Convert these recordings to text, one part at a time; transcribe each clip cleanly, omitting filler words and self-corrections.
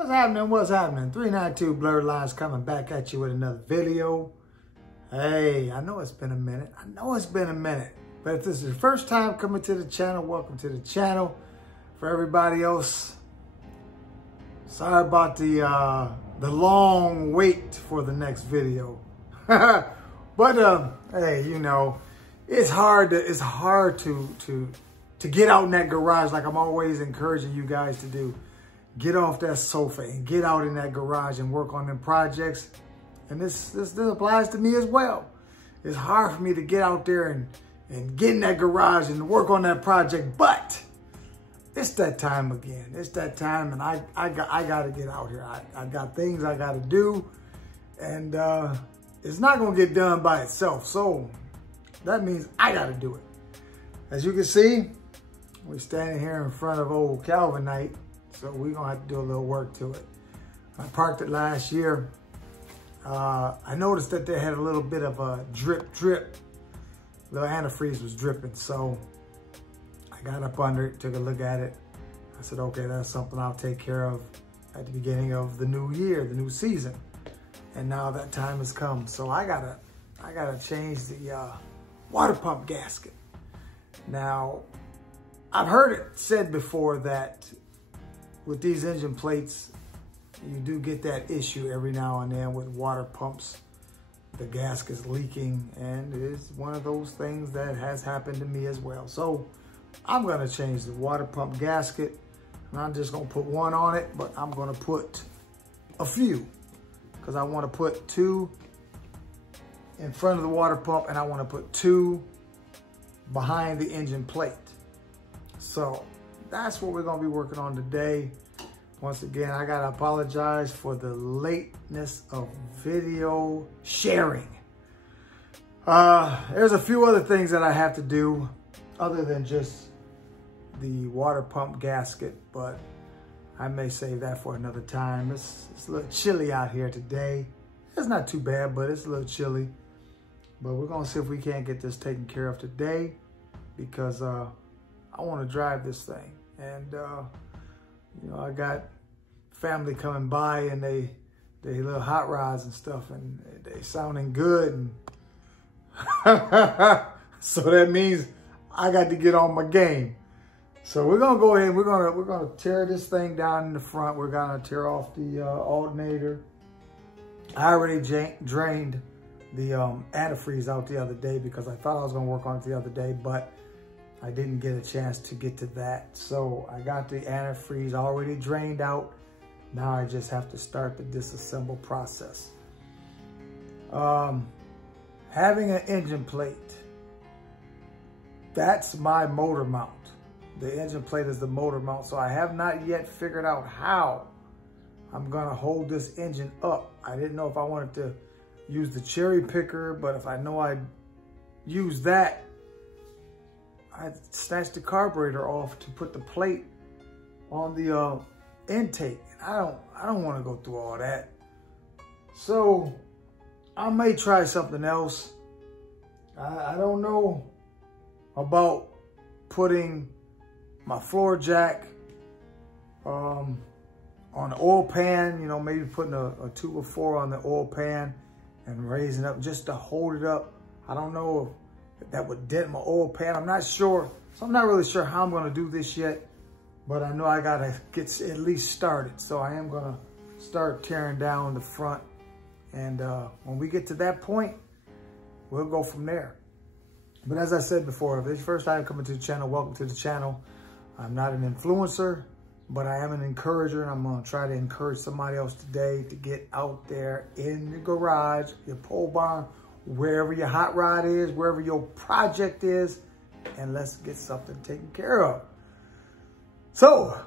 What's happening? What's happening? 392 Blurred Lines coming back at you with another video. Hey, I know it's been a minute. But if this is your first time coming to the channel, welcome to the channel. For everybody else, sorry about the long wait for the next video. But hey, you know, it's hard to get out in that garage like I'm always encouraging you guys to do. Get off that sofa and get out in that garage and work on them projects. And this applies to me as well. It's hard for me to get out there and get in that garage and work on that project, but it's that time again. It's that time, and I got to get out here. I got things I got to do, and it's not going to get done by itself. So that means I got to do it. As you can see, we're standing here in front of old Calvinite, so we're going to have to do a little work to it. I parked it last year. I noticed that they had a little bit of a drip. Little antifreeze was dripping, so I got up under it, took a look at it. I said, okay, that's something I'll take care of at the beginning of the new year, the new season. And now that time has come, so I gotta change the water pump gasket. Now, I've heard it said before that with these engine plates, you do get that issue every now and then with water pumps. The gasket's leaking, and it is one of those things that has happened to me as well. So I'm gonna change the water pump gasket, and I'm just gonna put one on it, but I'm gonna put a few, because I wanna put two in front of the water pump, and I wanna put two behind the engine plate. So that's what we're gonna be working on today. Once again, I gotta apologize for the lateness of video sharing. There's a few other things that I have to do other than just the water pump gasket, but I may save that for another time. It's a little chilly out here today. It's not too bad, but it's a little chilly. But we're gonna see if we can't get this taken care of today, because I wanna drive this thing. And you know, I got family coming by, and they little hot rods and stuff, and they sounding good. And so that means I got to get on my game. So we're gonna go ahead. We're gonna tear this thing down in the front. We're gonna tear off the alternator. I already drained the antifreeze out the other day because I thought I was gonna work on it the other day, but I didn't get a chance to get to that. So I got the antifreeze already drained out. Now I just have to start the disassemble process. Having an engine plate, that's my motor mount. The engine plate is the motor mount. So I have not yet figured out how I'm gonna hold this engine up. I didn't know if I wanted to use the cherry picker, but if I know I'd use that, I snatched the carburetor off to put the plate on the intake. I don't want to go through all that. So I may try something else. I don't know about putting my floor jack on the oil pan, you know, maybe putting a tube of 4 on the oil pan and raising up just to hold it up. I don't know if that would dent my oil pan. I'm not sure. So I'm not really sure how I'm going to do this yet, but I know I got to get at least started. So I am going to start tearing down the front. And when we get to that point, we'll go from there. But as I said before, if it's your first time coming to the channel, welcome to the channel. I'm not an influencer, but I am an encourager, and I'm going to try to encourage somebody else today to get out there in the garage, your pole barn, wherever your hot rod is, wherever your project is, and let's get something taken care of. So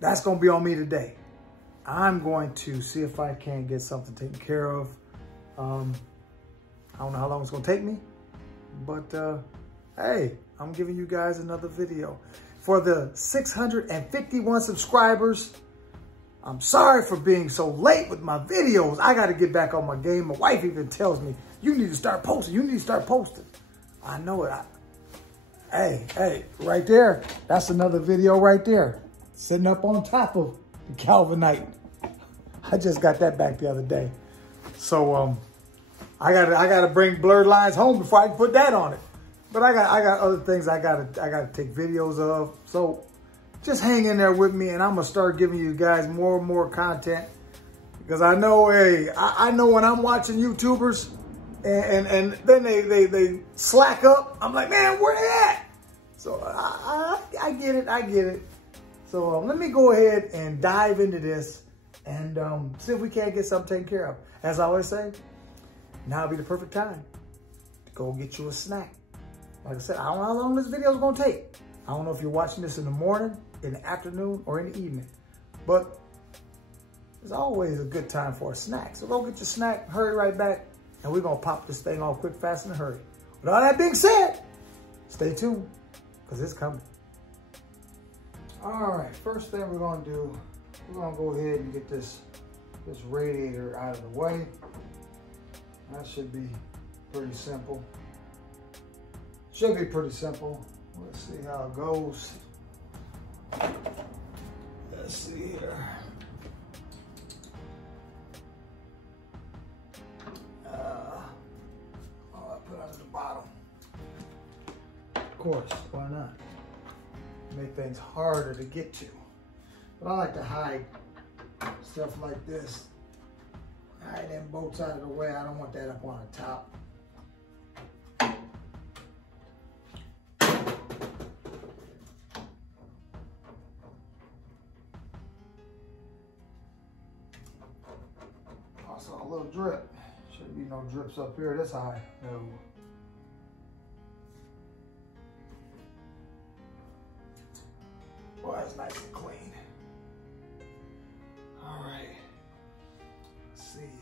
that's going to be on me today. I'm going to see if I can get something taken care of. I don't know how long it's going to take me, but hey, I'm giving you guys another video. For the 651 subscribers, I'm sorry for being so late with my videos. I got to get back on my game. My wife even tells me, you need to start posting. You need to start posting. I know it. Hey, right there. That's another video right there. Sitting up on top of Calvinite. I just got that back the other day. So I gotta bring blurred lines home before I can put that on it. But I got other things I gotta take videos of. So just hang in there with me, and I'm gonna start giving you guys more and more content, because I know, hey, I know when I'm watching YouTubers and then they slack up, I'm like, man, where they at? So I get it. So let me go ahead and dive into this and see if we can't get something taken care of. As I always say, now would be the perfect time to go get you a snack. Like I said, I don't know how long this video is going to take. I don't know if you're watching this in the morning, in the afternoon, or in the evening. But it's always a good time for a snack. So go get your snack, hurry right back, and we're going to pop this thing off quick, fast, and hurry. With all that being said, stay tuned, because it's coming. All right, first thing we're going to do, we're going to go ahead and get this radiator out of the way. That should be pretty simple. Should be pretty simple. Let's see how it goes. Let's see here. I'll put it under the bottom. Of course, why not? Make things harder to get to. But I like to hide stuff like this. Hide them bolts out of the way. I don't want that up on the top. Also a little drip. Should be no drips up here this high. No. Boy, that's nice and clean. All right. Let's see.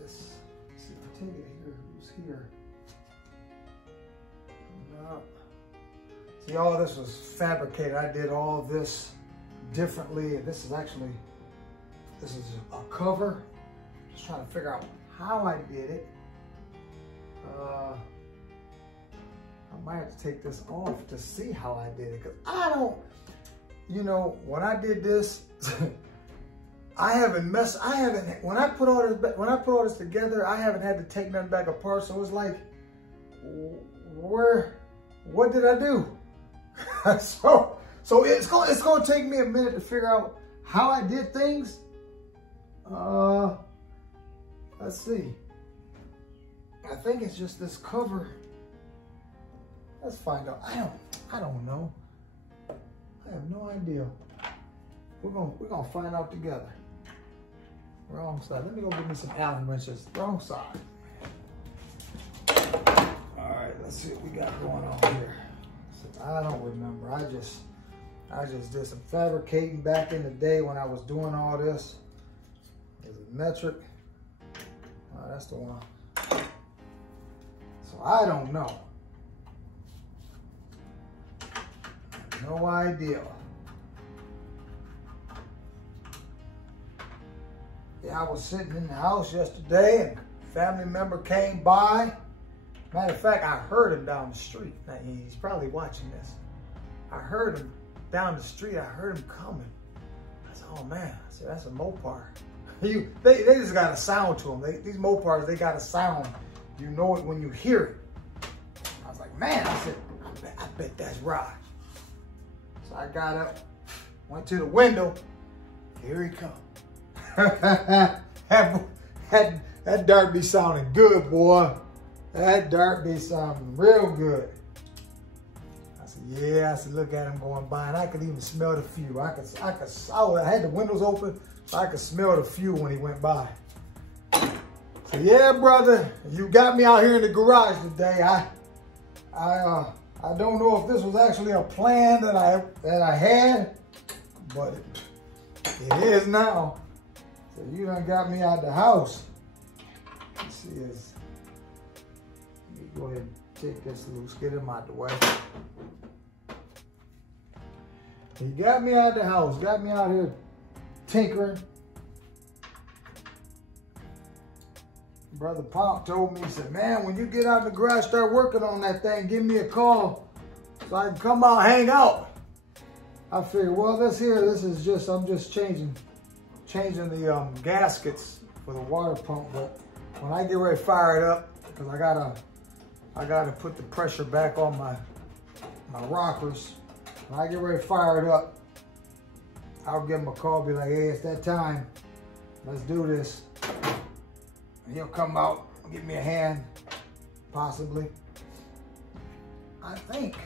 This. Let's see if I take it here. Who's here? No. See, all this was fabricated. I did all this differently. This is a cover. Just trying to figure out how I did it. I might have to take this off to see how I did it, because I don't. You know, when I did this, when I put all this together, I haven't had to take nothing back apart. So it's like, what did I do? so it's gonna take me a minute to figure out how I did things. Let's see. I think it's just this cover. Let's find out. I don't know. I have no idea. We're gonna find out together. Wrong side. Let me go get me some Allen wrenches. Wrong side. All right, let's see what we got going on here. So I don't remember. I just did some fabricating back in the day when I was doing all this. Is it metric? Oh, that's the one. So I don't know. No idea. Yeah, I was sitting in the house yesterday and a family member came by. Matter of fact, I heard him down the street. Now, he's probably watching this. I heard him down the street. I heard him coming. I said, oh man, I said, that's a Mopar. They just got a sound to them. These Mopars, they got a sound. You know it when you hear it. I was like, man, I said, I bet that's right. So I got up, went to the window. Here he comes. that dart be sounding good, boy. That dart be sounding real good. I said, yeah. I said, look at him going by, and I could even smell the fuel. I had the windows open, so I could smell the fuel when he went by. So yeah, brother, you got me out here in the garage today. I don't know if this was actually a plan that I had, but it is now. So you done got me out the house. Let's see this. Let me go ahead and take this loose, get him out the way. He got me out the house, got me out here tinkering. Brother Pop told me, he said, man, when you get out in the garage, start working on that thing, give me a call so I can come out and hang out. I figured, well, this is just, I'm just changing the gaskets for the water pump. But when I get ready to fire it up, because I gotta put the pressure back on my rockers. When I get ready to fire it up, I'll give him a call, be like, hey, it's that time. Let's do this. And he'll come out, give me a hand, possibly. I think.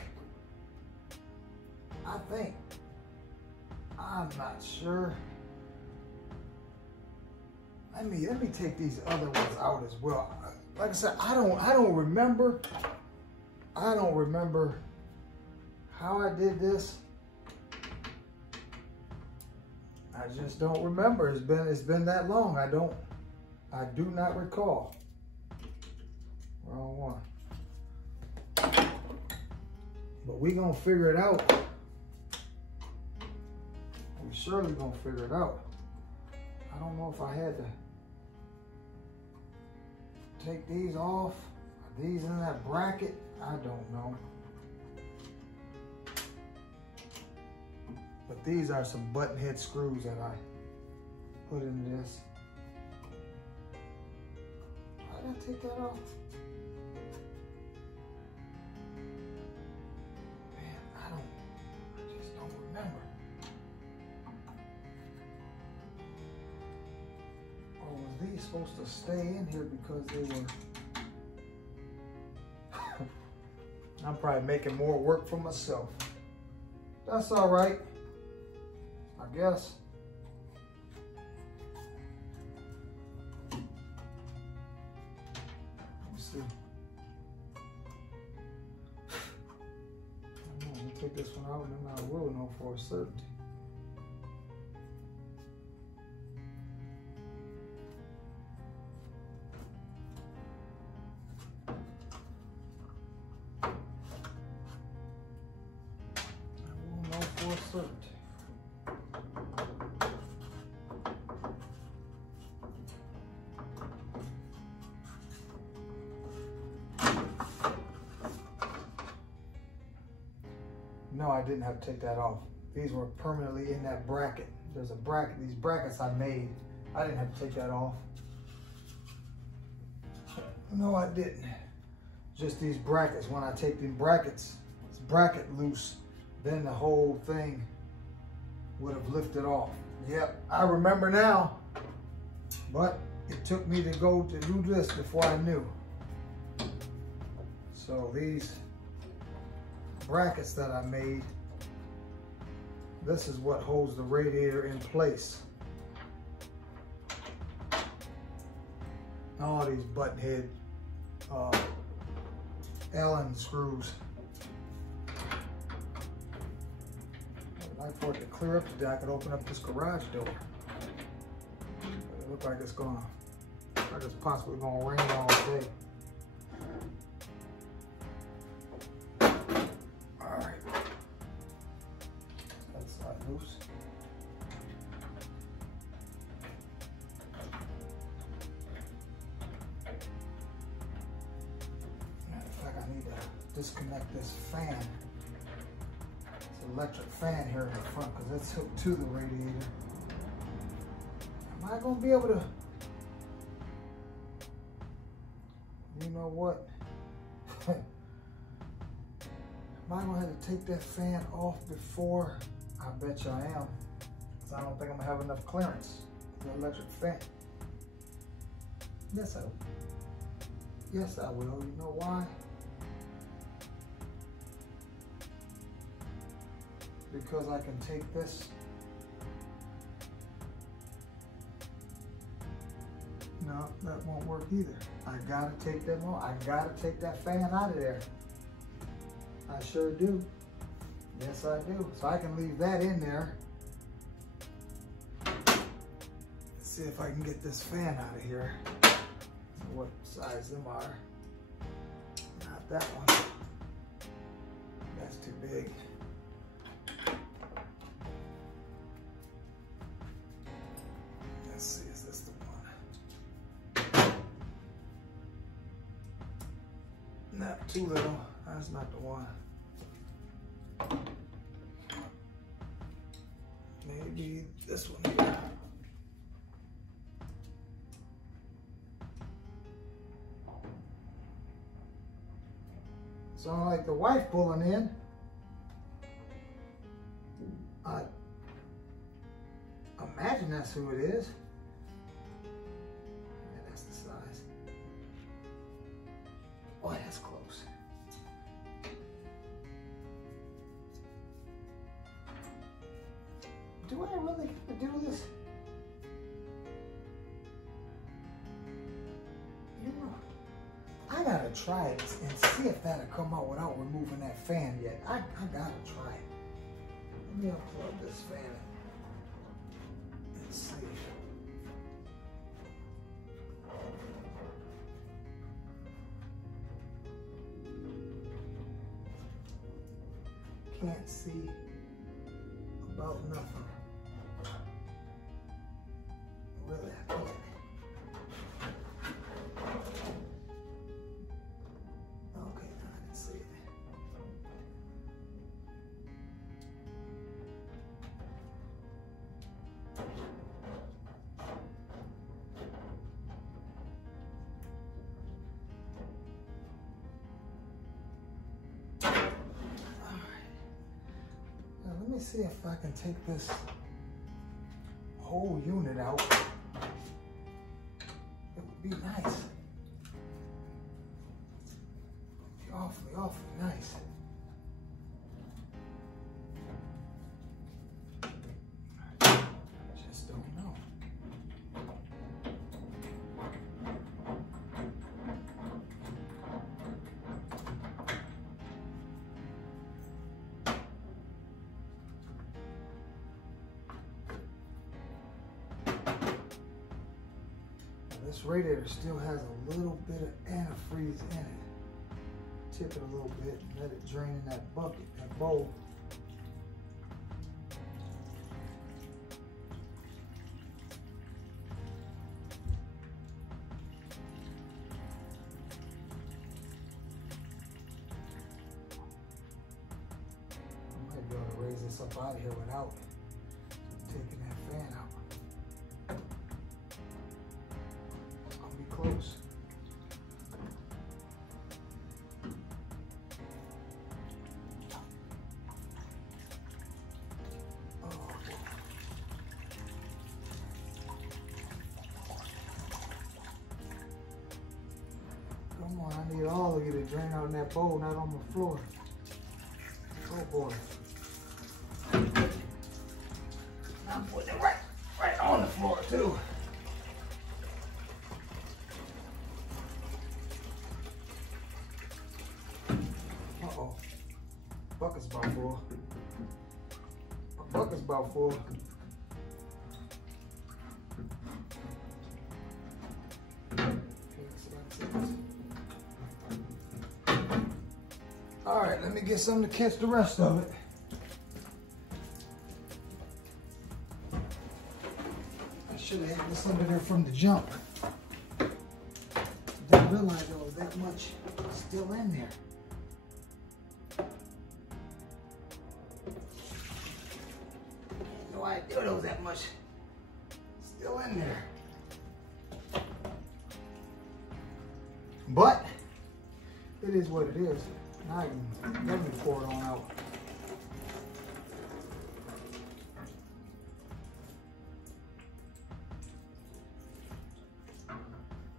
I'm not sure. Let me take these other ones out as well. Like I said, I don't remember how I did this. I just don't remember. It's been that long. I do not recall. Wrong one. But we gonna figure it out. We surely gonna figure it out. I don't know if I had to take these off. Are these in that bracket? I don't know. But these are some button head screws that I put in this. I gotta take that off. Man, I just don't remember. Or was these supposed to stay in here because they were... I'm probably making more work for myself. That's all right, I guess. Let me see. I'm gonna take this one out and then I will know for a certainty. No, I didn't have to take that off. These were permanently in that bracket. There's a bracket, these brackets I made. I didn't have to take that off. No, I didn't. Just these brackets. When I take these brackets, this bracket loose, then the whole thing would have lifted off. Yep, I remember now. But it took me to go to do this before I knew. So these brackets that I made, this is what holds the radiator in place. All these button head Allen screws. I'd like for it to clear up today. I could open up this garage door. It looks like it's gonna, like it's possibly gonna rain all day. All right, that side loose. Matter of fact, I need to disconnect this fan. Electric fan here in the front because it's hooked to the radiator. Am I gonna be able to, you know what? Am I gonna have to take that fan off before? I bet you I am. Because I don't think I'm gonna have enough clearance for the electric fan. Yes, I will. You know why? Because I can take this. No, that won't work either. I gotta take that one. I gotta take that fan out of there. I sure do. Yes, I do. So I can leave that in there. Let's see if I can get this fan out of here. What size them are? Not that one. That's too big. Let's see, is this the one? Not too little. That's not the one. be this one here. Sound like the wife pulling in. I imagine that's who it is. Yeah, that's the size. Oh, that's close. Do I really do this? You know, I gotta try it and see if that'll come out without removing that fan yet. I gotta try it. Let me unplug this fan and see. Can't see about nothing. Really, I can't. Okay, now I can see it. Let me see if I can take this whole unit out. It would be nice. It would be awfully nice. I just don't know. This radiator still has a little bit of antifreeze in it. Tip it a little bit and let it drain in that bucket, that bowl. I might be able to raise this up out of here without taking that fan out. Close. Oh. Come on, I need all of you to drain out in that bowl, not on the floor. Oh boy. I'm putting it right on the floor too. Bucket's about full. Bucket's about full. All right, let me get something to catch the rest of it. I should have had this under there from the jump. Didn't realize there was that much still in there. No idea there was that much still in there. But it is what it is. Now I can definitely pour it on out.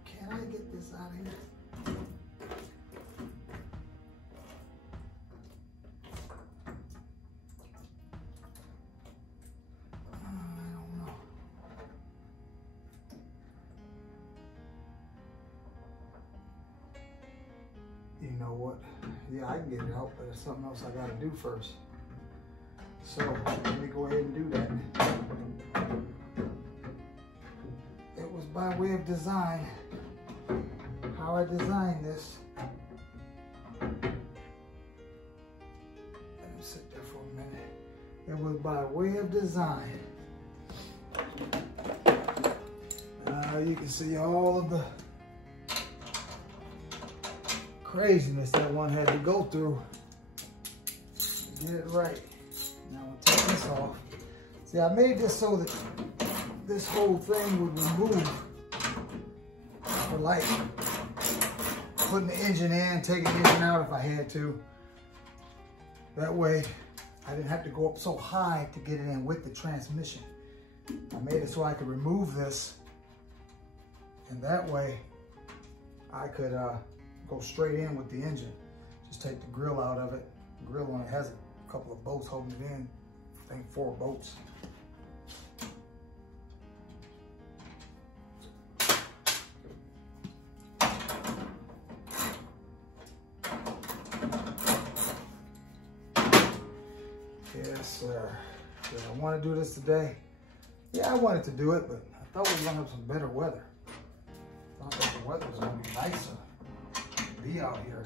Can I get this out of here? You know what? Yeah, I can get it out, but there's something else I gotta do first. So let me go ahead and do that. It was by way of design, how I designed this. Let me sit there for a minute. It was by way of design. You can see all of the craziness that one had to go through to get it right. Now we'll take this off. See, I made this so that this whole thing would remove for like putting the engine in, taking the engine out if I had to. That way I didn't have to go up so high to get it in with the transmission. I made it so I could remove this, and that way I could go straight in with the engine. Just take the grill out of it. The grill only has a couple of bolts holding it in. I think 4 bolts. Yes, sir. Did I want to do this today? Yeah, I wanted to do it, but I thought we were going to have some better weather. I thought the weather was going to be nicer to be out here.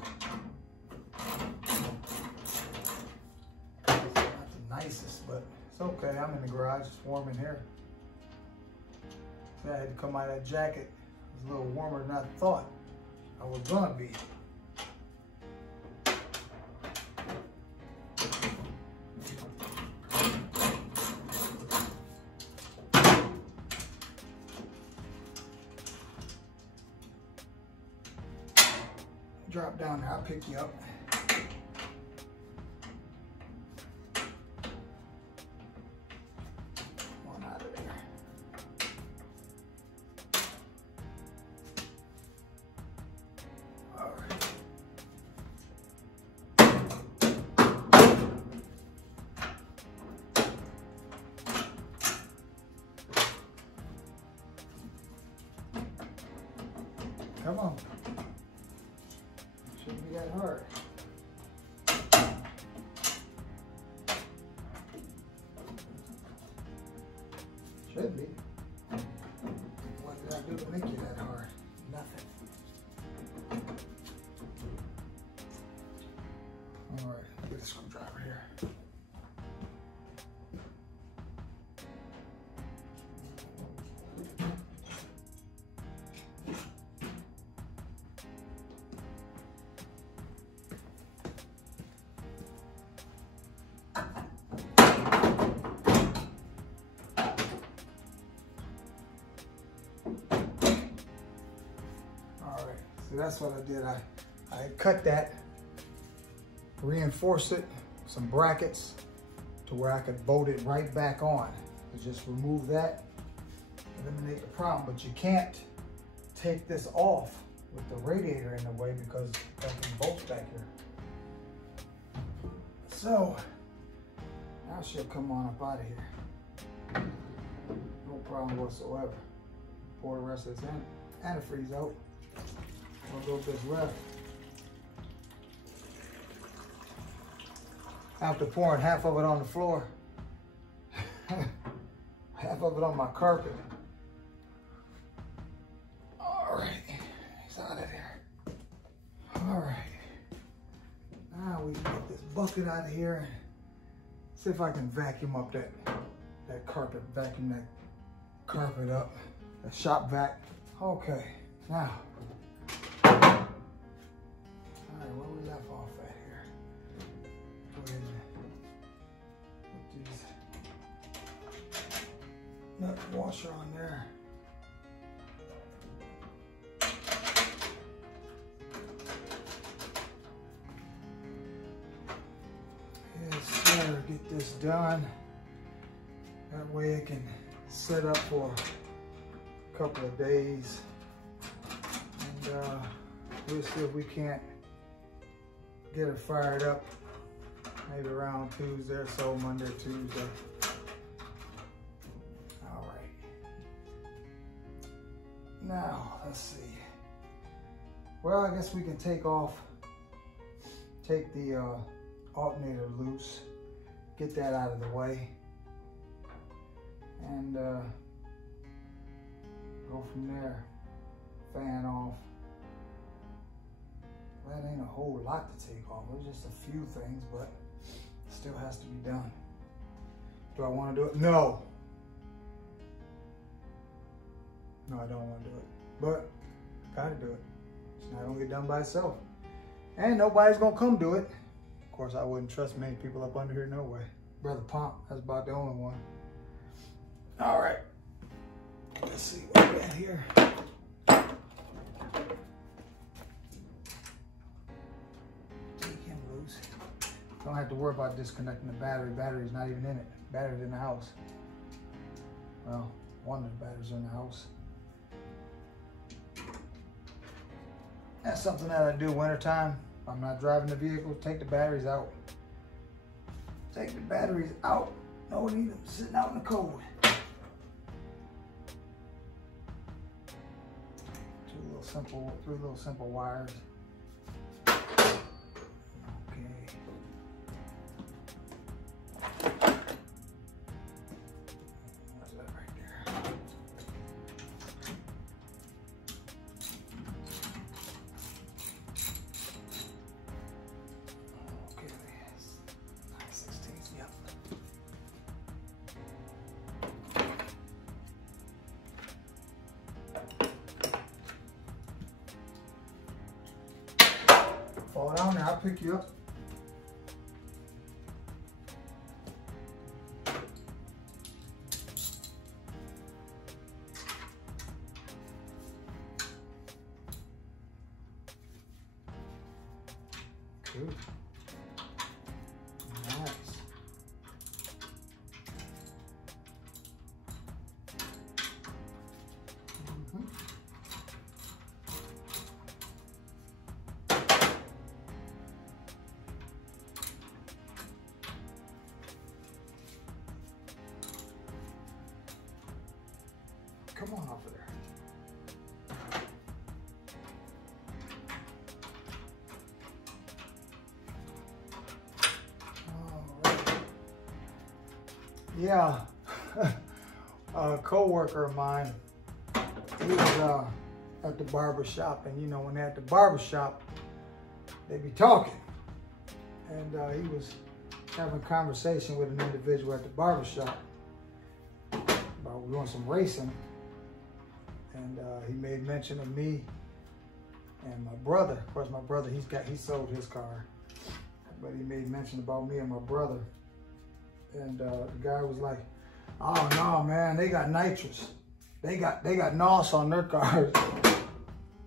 It's not the nicest, but it's okay. I'm in the garage. It's warm in here. So I had to come out of that jacket. It was a little warmer than I thought I was going to be. Drop down there, I'll pick you up. One out of there. All right. Come on. Shouldn't be that hard. Should be. What did I do to make you that hard? Nothing. All right, get a screwdriver here. So that's what I did. I cut that, reinforced it, some brackets to where I could bolt it right back on. So just remove that, eliminate the problem. But you can't take this off with the radiator in the way because that can bolt back here. So now she'll come on up out of here. No problem whatsoever. Pour the rest of this in and freeze out. A little bit left. After pouring half of it on the floor, half of it on my carpet. All right, he's out of there. All right, now we can get this bucket out of here and see if I can vacuum up that carpet, vacuum that carpet up, the shop vac. Okay, now. Where we left off at here. Go ahead and put these nut washer on there. Yes, sir. Get this done. That way it can set up for a couple of days. And we'll see if we can't get it fired up maybe around Tuesday or so, Monday or Tuesday. All right. Now, let's see. Well, I guess we can take the alternator loose, get that out of the way, and go from there. Fan off. That ain't a whole lot to take off. There's just a few things, but it still has to be done. Do I want to do it? No. No, I don't want to do it. But I gotta do it. It's not gonna get done by itself. And nobody's gonna come do it. Of course, I wouldn't trust many people up under here, no way. Brother Pomp, that's about the only one. All right. Let's see what we got here. Take him loose. Don't have to worry about disconnecting the battery. Battery's not even in it. Battery's in the house. Well, one of the batteries in the house. That's something that I do wintertime. I'm not driving the vehicle. Take the batteries out. Take the batteries out. No need them sitting out in the cold. Three little simple wires. Okay. What's that right there? Okay, 9/16, yep. Fall down there, I'll pick you up. Good. Nice. Come on off of there. All right. Yeah, a co-worker of mine, he was at the barber shop, and you know, when they're at the barber shop, they be talking. And he was having a conversation with an individual at the barber shop about doing some racing. And he made mention of me and my brother. Of course, my brother, he sold his car, but he made mention about me and my brother. And the guy was like, "Oh no, man, they got nitrous. They got NOS on their cars."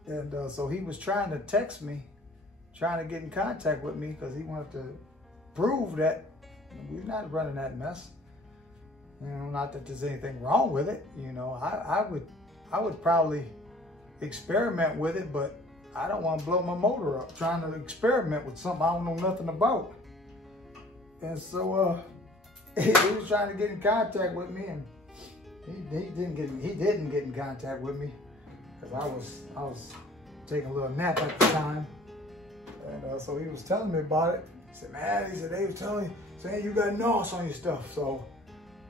And so he was trying to text me, trying to get in contact with me because he wanted to prove that we're not running that mess. You know, not that there's anything wrong with it. You know, I would probably experiment with it, but I don't want to blow my motor up trying to experiment with something I don't know nothing about. And so he was trying to get in contact with me, and he didn't get in contact with me because I was taking a little nap at the time. And so he was telling me about it. He said, "Man," he said, "they was saying you got NOS on your stuff. So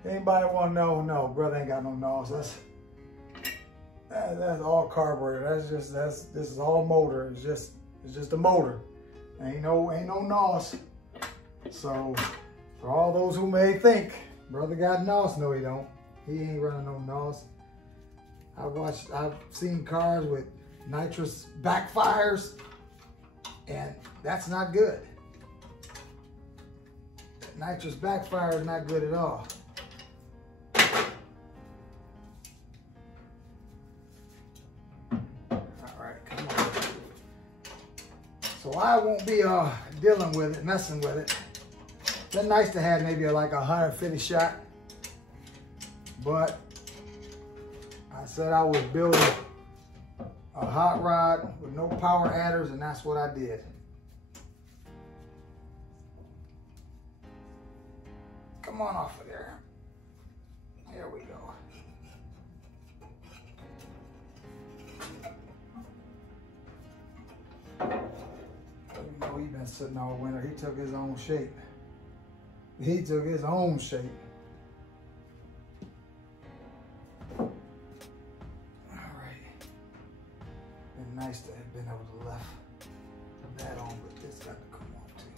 anybody want to know? No, brother ain't got no NOS. That's all carburetor. This is all motor. It's just a motor. Ain't no NOS." So for all those who may think brother got NOS, no, he don't. He ain't running no NOS. I've seen cars with nitrous backfires, and that's not good. Nitrous backfire is not good at all. So I won't be dealing with it, messing with it. It's been nice to have maybe like a 150 shot, but I said I was building a hot rod with no power adders, and that's what I did. Come on off of there. There we go. He been sitting all winter. He took his own shape. He took his own shape. All right. Been nice to have been able to left that on, but this got to come off too.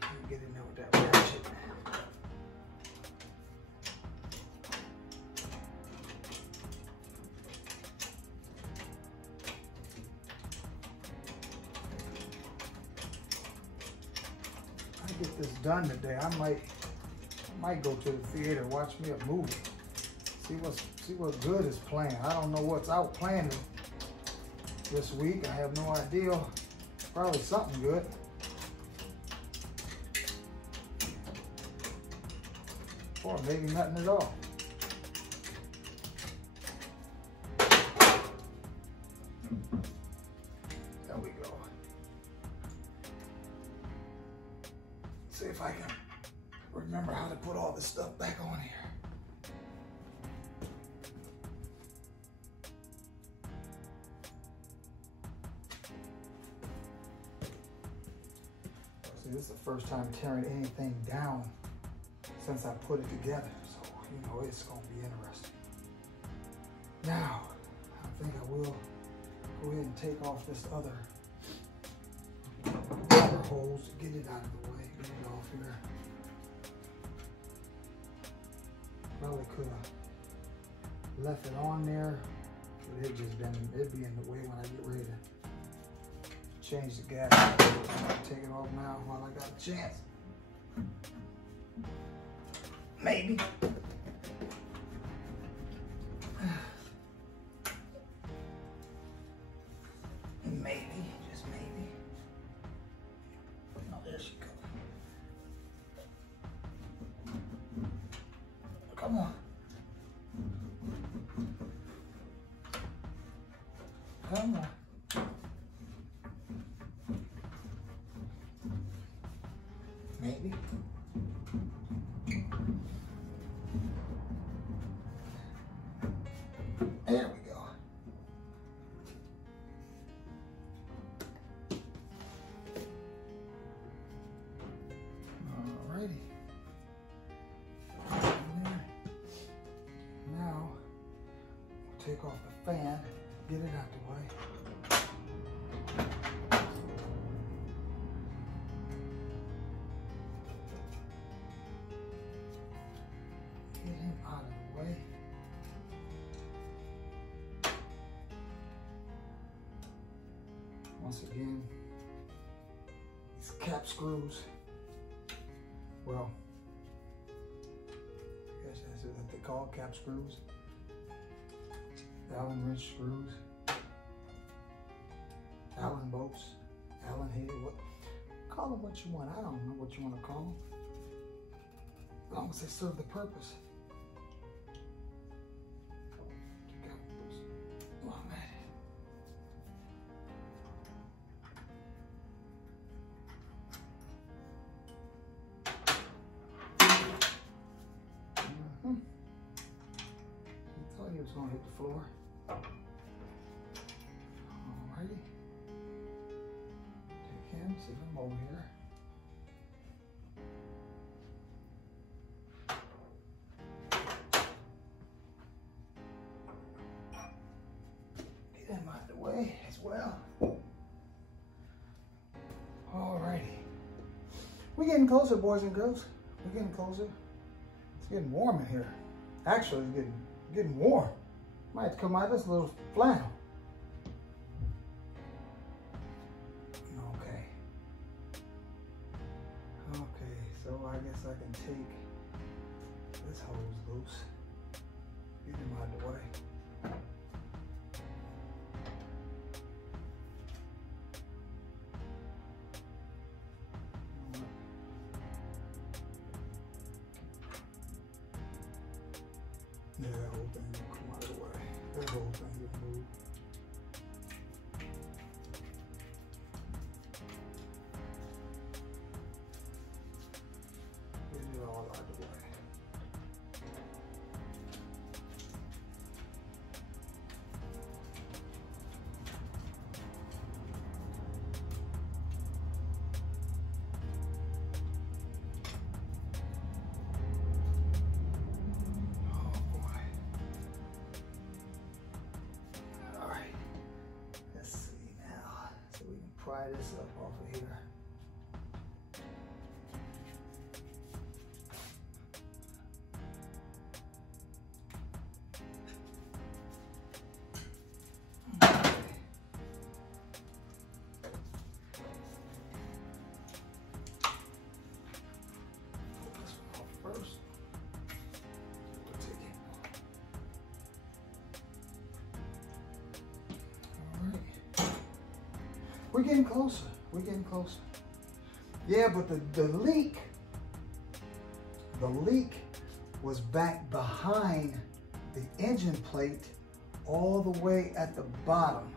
Can't get in there with that ratchet. get this done today. I might go to the theater, watch me a movie. See what good is playing. I don't know what's out playing this week. I have no idea. Probably something good. Or maybe nothing at all. There we go. See if I can remember how to put all this stuff back on here. See, this is the first time tearing anything down since I put it together. So, you know, it's gonna be interesting. Now, I think I will go ahead and take off this other hose to get it out of the way, get it off here. Probably could have left it on there, but it'd be in the way when I get ready to change the gas. Take it off now while I got a chance. Maybe. Maybe, just maybe. Oh, there she goes. Come on. Come on. Maybe. There we go. Alrighty. Now, we'll take off the fan, get it out the way. Get him out of the way. Once again, these cap screws, well, I guess that's what they call cap screws, Allen wrench screws, Allen bolts, Allen head, call them what you want. I don't know what you want to call them, as long as they serve the purpose. It was gonna hit the floor. Alrighty. Take him, see him over here. Get him out of the way as well. Alrighty. We're getting closer, boys and girls. We're getting closer. It's getting warm in here. Actually, it's getting warm. Might have to come out of this little flannel. Okay. Okay, so I guess I can take this hose loose. Get him out of the way. Yeah, that whole thing will come out of the way. That whole thing will move. Get it all out of the way. Pry this up off of here. We're getting closer. We're getting closer. Yeah, but the leak was back behind the engine plate all the way at the bottom.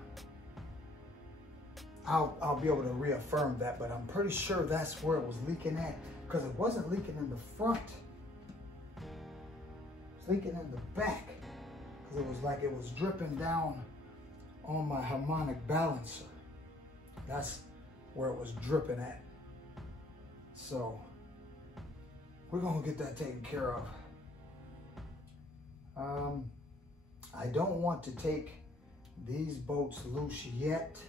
I'll be able to reaffirm that, but I'm pretty sure that's where it was leaking at, because it wasn't leaking in the front. It was leaking in the back, because it was like it was dripping down on my harmonic balancer. That's where it was dripping at. So we're gonna get that taken care of. I don't want to take these bolts loose yet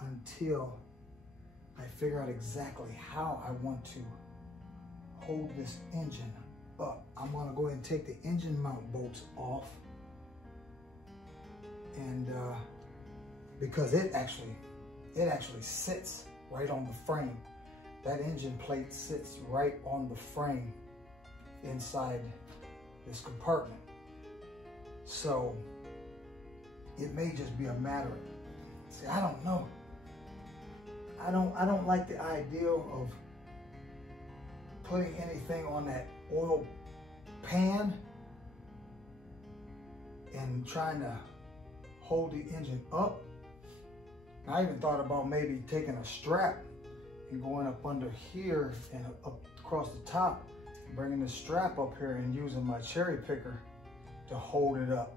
until I figure out exactly how I want to hold this engine up. I'm gonna go ahead and take the engine mount bolts off, and because it actually sits right on the frame. That engine plate sits right on the frame inside this compartment. So it may just be a matter of, see, I don't know. I don't like the idea of putting anything on that oil pan and trying to hold the engine up. I even thought about maybe taking a strap and going up under here and up across the top, bringing the strap up here and using my cherry picker to hold it up.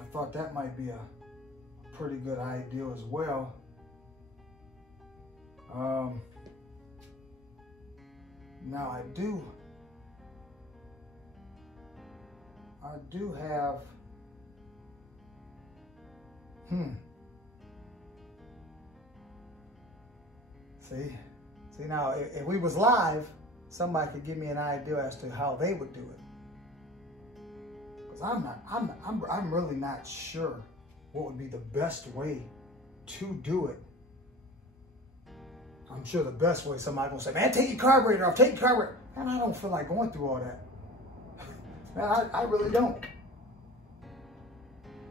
I thought that might be a pretty good idea as well. Now I do have, See now, if we was live, somebody could give me an idea as to how they would do it. Because I'm really not sure what would be the best way to do it. I'm sure the best way, somebody gonna say, man, take your carburetor off, take your carburetor. And I don't feel like going through all that. Man, I really don't.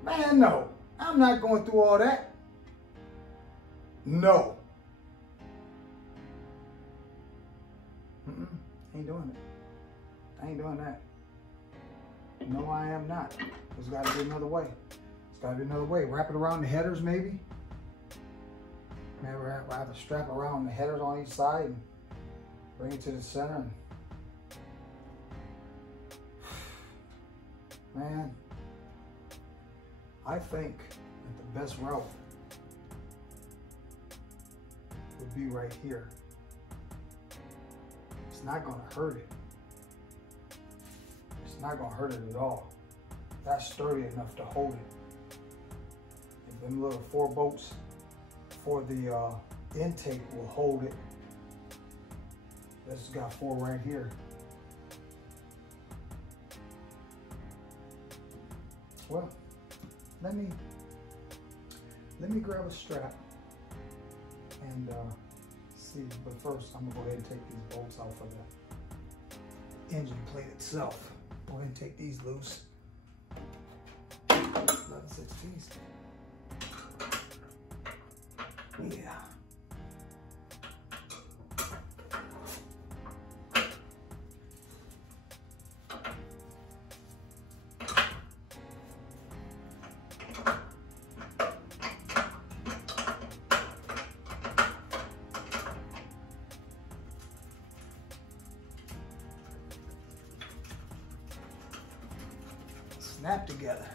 Man, no, I'm not going through all that. No. Ain't doing it. I ain't doing that. No, I am not. There's got to be another way. There's got to be another way. Wrap it around the headers, maybe. Maybe I have to strap around the headers on each side and bring it to the center. And man, I think that the best route would be right here. It's not going to hurt it. It's not going to hurt it at all. That's sturdy enough to hold it. And them little 4 bolts for the intake will hold it. This has got 4 right here. Well, let me grab a strap and see. But first, I'm gonna go ahead and take these bolts off of the engine plate itself. Go ahead and take these loose. 11/16. Yeah. Snap together.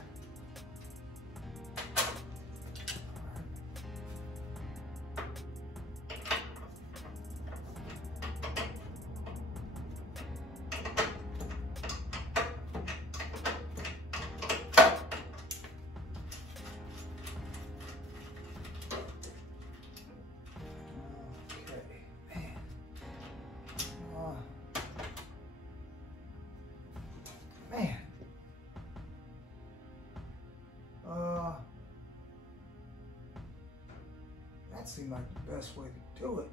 That seemed like the best way to do it.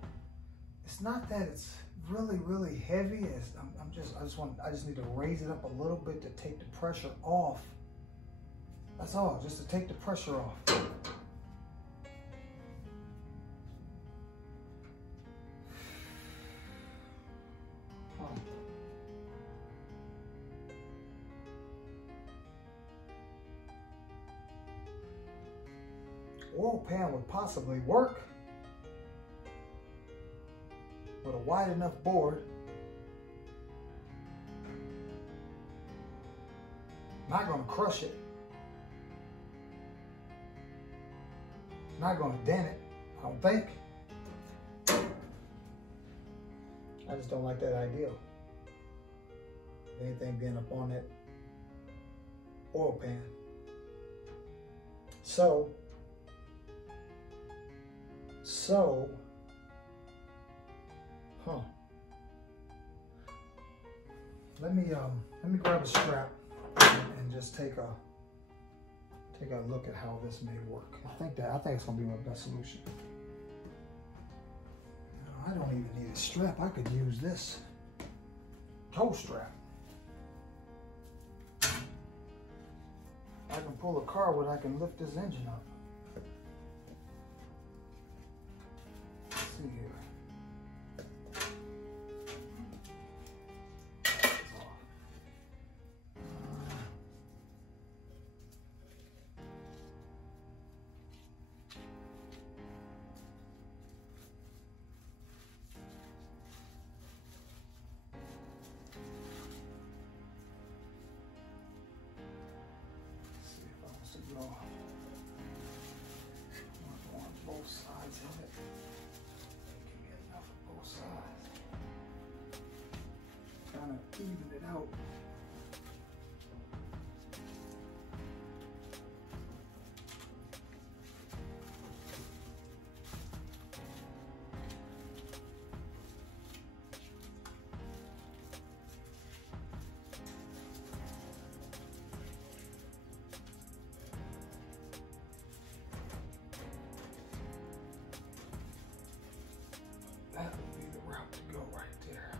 It's not that it's really heavy. I just need to raise it up a little bit to take the pressure off. That's all, just to take the pressure off. oil pan would possibly work with a wide enough board. Not gonna crush it. Not gonna dent it, I don't think. I just don't like that idea. Anything being up on that oil pan. So, let me grab a strap and just take a look at how this may work. I think it's gonna be my best solution. I don't even need a strap. I could use this toe strap. I can pull a car where I can lift this engine up. Let's see here. Both sides of it. Give me enough of both sides. Kind of even it out. That would be the route to go right there.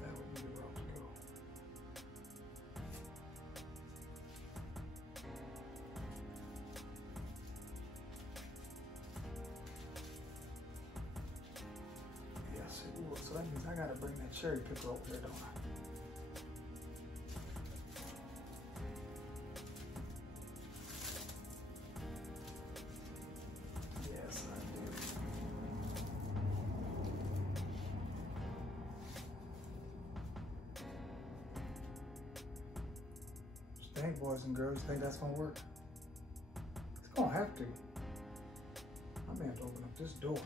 That would be the route to go. Yes, it will. So that means I gotta bring that cherry picker over there, don't I? Hey, boys and girls, think that's gonna work? It's gonna have to. I may have to open up this door.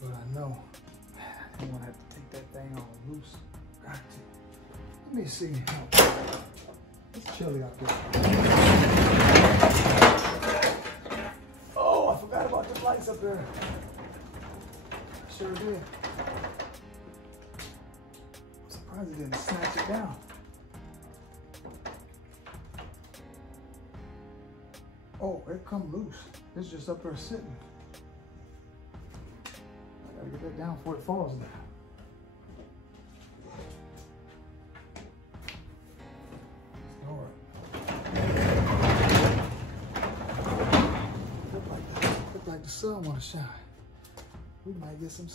But I know I don't wanna have to take that thing all loose. Got to. Let me see. It's chilly out there. Oh, I forgot about the lights up there. I sure did. Surprised it didn't snatch it down. Oh, it come loose. It's just up there sitting. I gotta get that down before it falls down. Look like the sun wanna shine. We might get some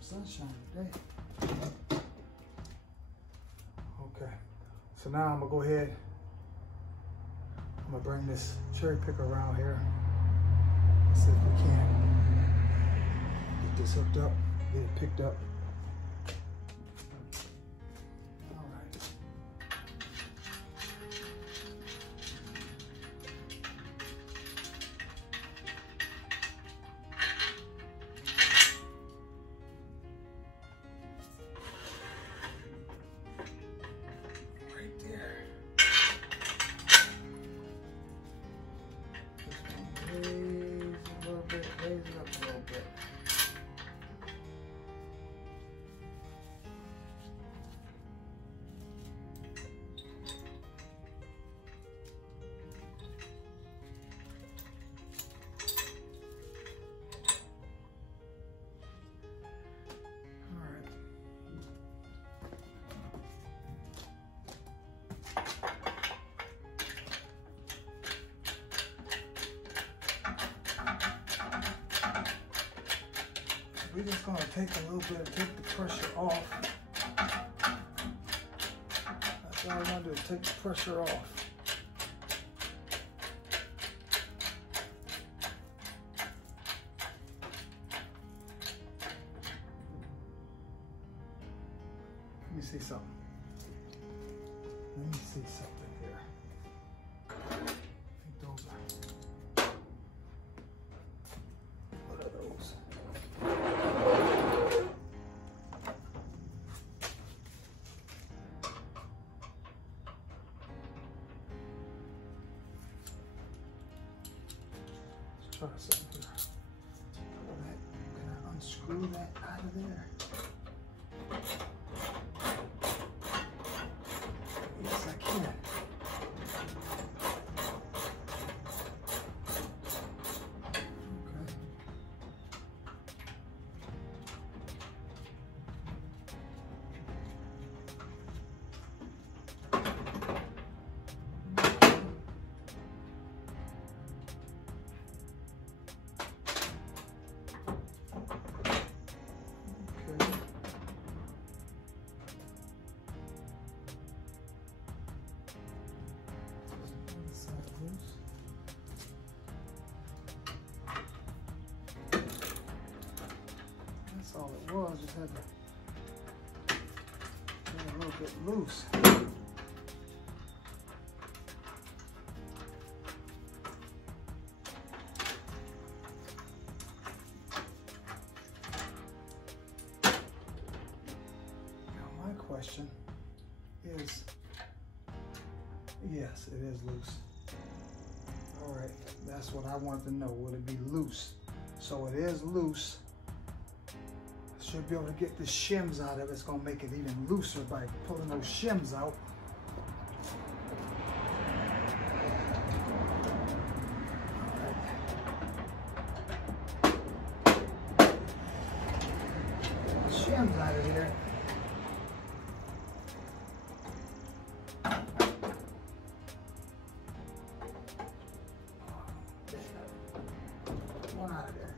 sunshine today. Okay, so now I'm gonna go ahead. I'm gonna bring this cherry picker around here. Let's see if we can get this hooked up, get it picked up. All right. Raise it up a little bit. We're just gonna take a little bit, take the pressure off. do is take the pressure off. Let me see something. Let me see something here. I think those are, what are those? Let's try something here. Can I unscrew that out of there? Yes, I can. That's all it was, just had to get a little bit loose. Now my question is, yes, it is loose. All right, that's what I wanted to know. Would it be loose? So it is loose. I should be able to get the shims out of it. It's gonna make it even looser by pulling those shims out. Shims out of here. One out of there.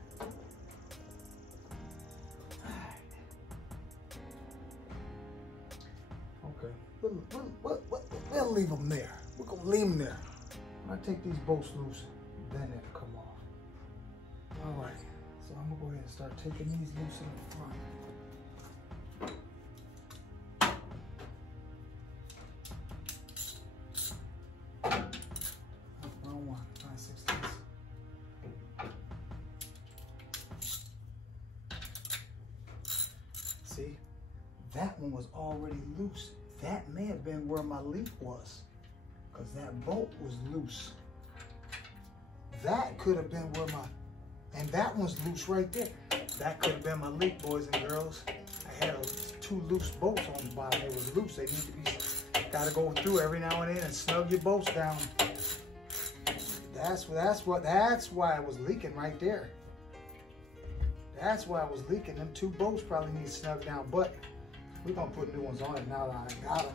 Okay, we'll leave them there. We're gonna leave them there. When I take these bolts loose, then it'll come off. All right, so I'm gonna go ahead and start taking these loose in the front. Wrong one, 9/16. See, that one was already loose. That may have been where my leak was, because that bolt was loose. That could have been where and that one's loose right there. That could have been my leak, boys and girls. I had two loose bolts on the bottom. They was loose. They need to be, gotta go through every now and then and snug your bolts down. That's why it was leaking right there. That's why it was leaking. Them two bolts probably need snug down, but we're gonna put new ones on it now that I got them.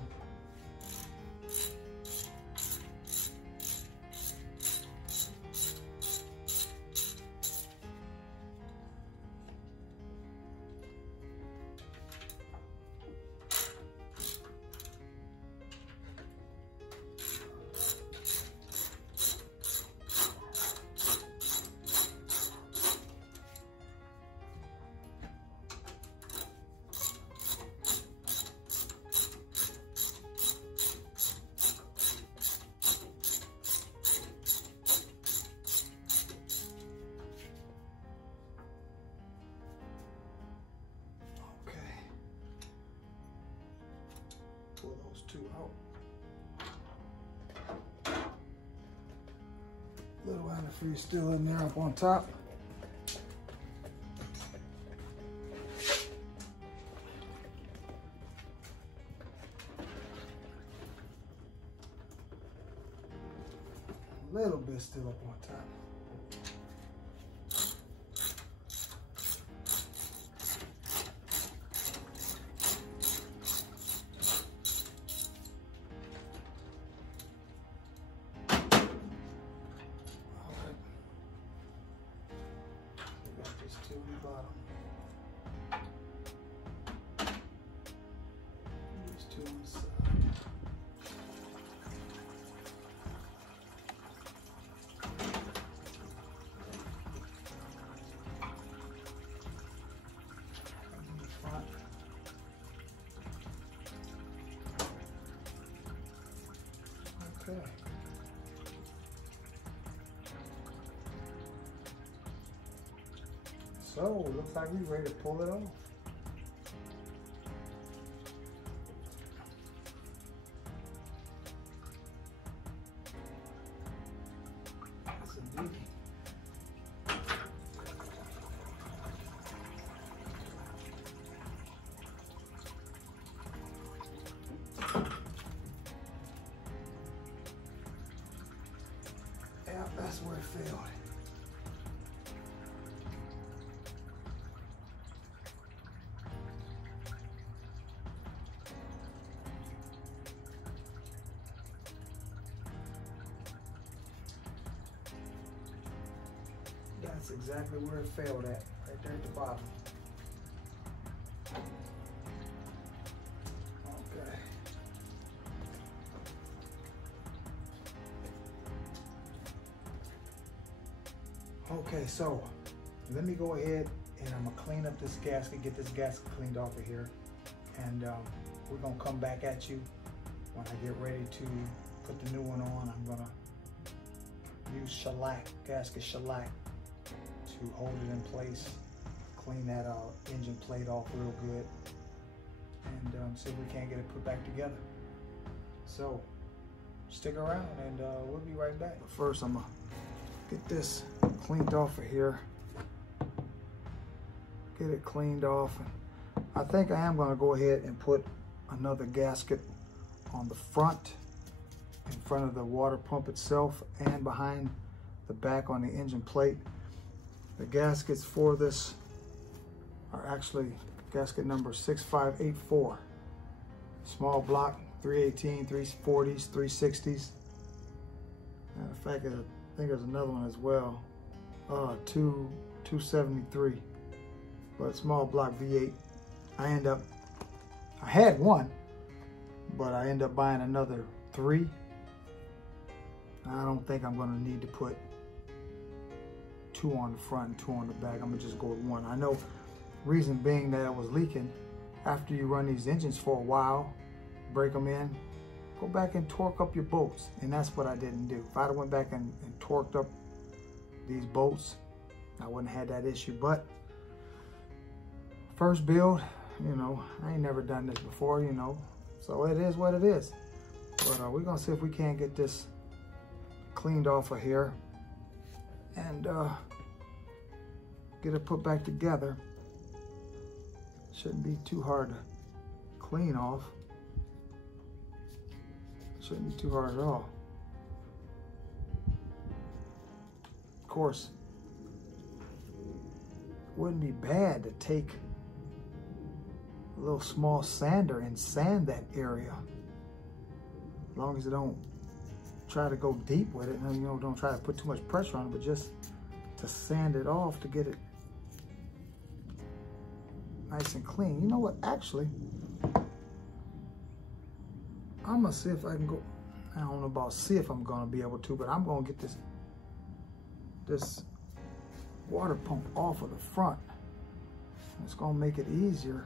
Pull those two out. Little antifreeze still in there up on top. A little bit still up on top. To the bottom. These two on the side. Okay. So, looks like we're ready to pull it off. That's a beauty. Yeah, that's where it failed. That's exactly where it failed at, right there at the bottom. Okay. Okay, so let me go ahead and I'm gonna clean up this gasket, get this gasket cleaned off of here, and we're gonna come back at you when I get ready to put the new one on. I'm gonna use shellac, gasket shellac, to hold it in place, clean that engine plate off real good, and see if we can't get it put back together. So stick around and we'll be right back. But first I'm gonna get this cleaned off of here, get it cleaned off, and I think I am gonna go ahead and put another gasket on the front, in front of the water pump itself and behind the back on the engine plate. The gaskets for this are actually gasket number 6584. Small block, 318, 340s, 360s. Matter of fact, I think there's another one as well, 273. But small block V8. I had one, but I ended up buying another 3. I don't think I'm gonna need to put 2 on the front and 2 on the back. I'm gonna just go with 1. I know, reason being that it was leaking. After you run these engines for a while, break them in, go back and torque up your bolts. And that's what I didn't do. If I'd have went back and torqued up these bolts, I wouldn't have had that issue. But first build, you know, I ain't never done this before, you know, so it is what it is. But we're gonna see if we can't get this cleaned off of here and get it put back together. Shouldn't be too hard to clean off. Shouldn't be too hard at all. Of course, it wouldn't be bad to take a little small sander and sand that area, as long as it don't try to go deep with it, and you know, don't try to put too much pressure on it, but just to sand it off to get it nice and clean. You know what, actually, I'm gonna see if I can go, I don't know about see if I'm gonna be able to, but I'm gonna get this water pump off of the front. It's gonna make it easier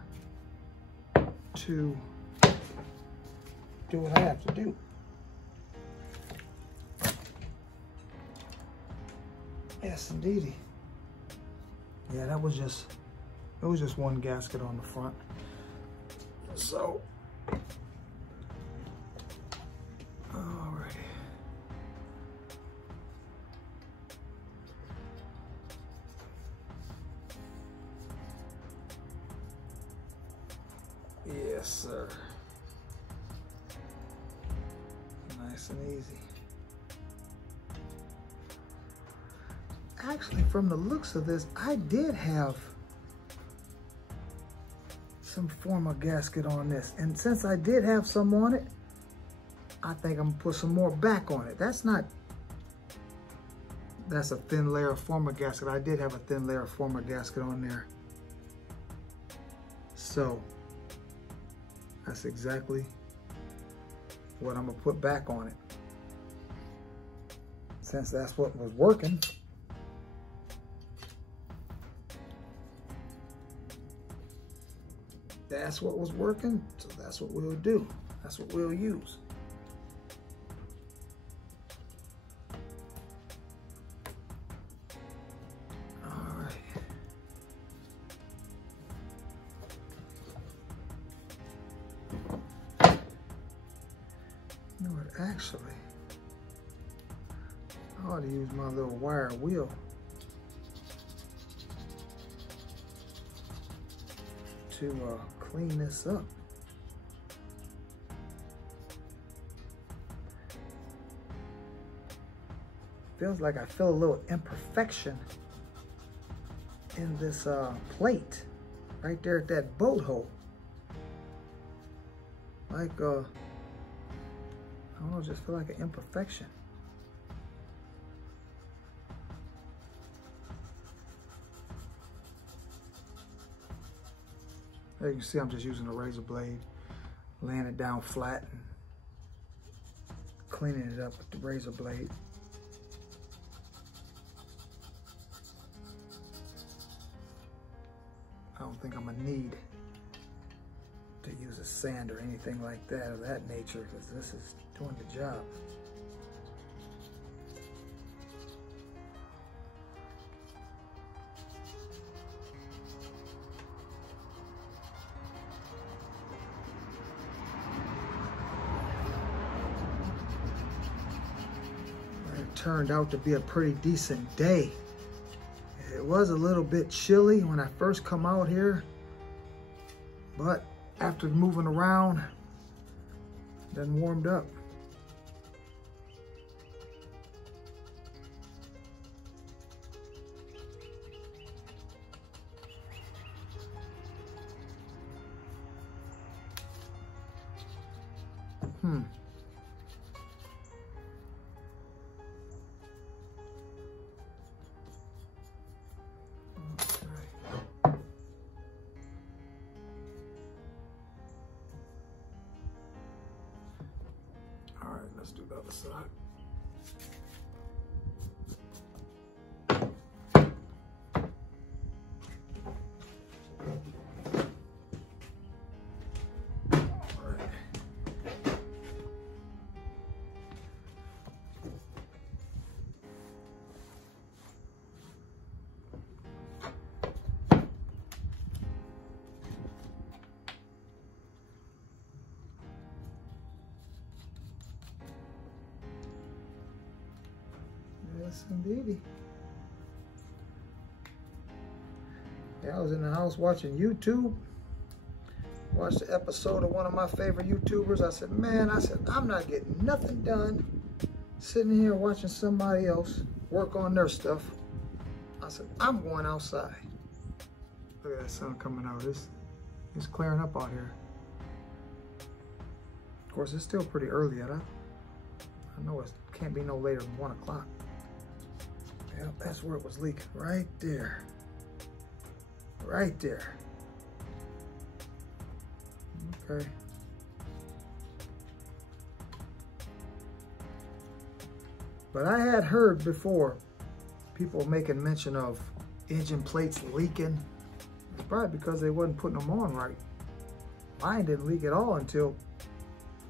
to do what I have to do. Yes, indeedy. Yeah, it was just one gasket on the front. So, alrighty. Yes, sir. Nice and easy. Actually, from the looks of this, I did have some form of gasket on this. And since I did have some on it, I think I'm gonna put some more back on it. That's a thin layer of former gasket. I did have a thin layer of former gasket on there. So that's exactly what I'm gonna put back on it. Since that's what was working. That's what was working, so that's what we'll do. That's what we'll use. Actually, I ought to use my little wire wheel to clean this up. Feels like I feel a little imperfection in this plate right there at that bolt hole. Like, I don't know, just feel like an imperfection. As you can see, I'm just using a razor blade, laying it down flat and cleaning it up with the razor blade. I don't think I'm gonna need to use a sand or anything like that of that nature, because this is doing the job. It turned out to be a pretty decent day. It was a little bit chilly when I first come out here, but after moving around, then warmed up. Let's do the other side. All right. Yes, indeedy. Yeah, I was in the house watching YouTube. Watched the episode of one of my favorite YouTubers. I said, man, I'm not getting nothing done sitting here watching somebody else work on their stuff. I said, I'm going outside. Look at that sun coming out. It's clearing up out here. Of course, it's still pretty early yet. I know it can't be no later than 1 o'clock. Yeah, that's where it was leaking, right there. Right there. Okay. But I had heard before people making mention of engine plates leaking. It's probably because they wasn't putting them on right. Mine didn't leak at all until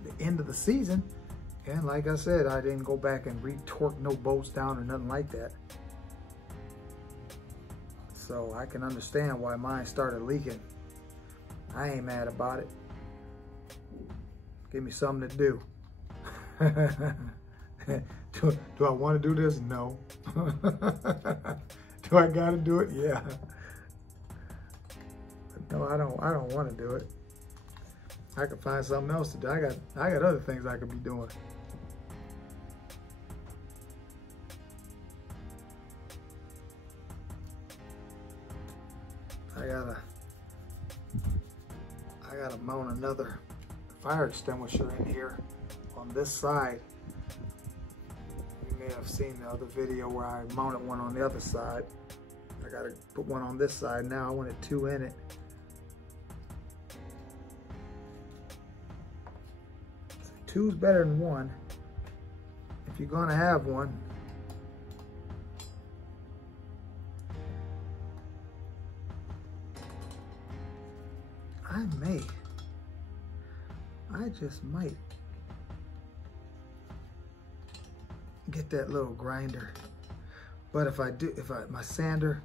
the end of the season. And like I said, I didn't go back and re-torque no bolts down or nothing like that. So I can understand why mine started leaking. I ain't mad about it. Give me something to do. Do I want to do this? No. Do I gotta do it? Yeah. But no, I don't want to do it. I could find something else to do. I got other things I could be doing. I gotta mount another fire extinguisher in here on this side. You may have seen the other video where I mounted one on the other side. I gotta put one on this side now. I wanted 2 in it. So 2's better than 1. If you're gonna have one. I just might get that little grinder. But if my sander,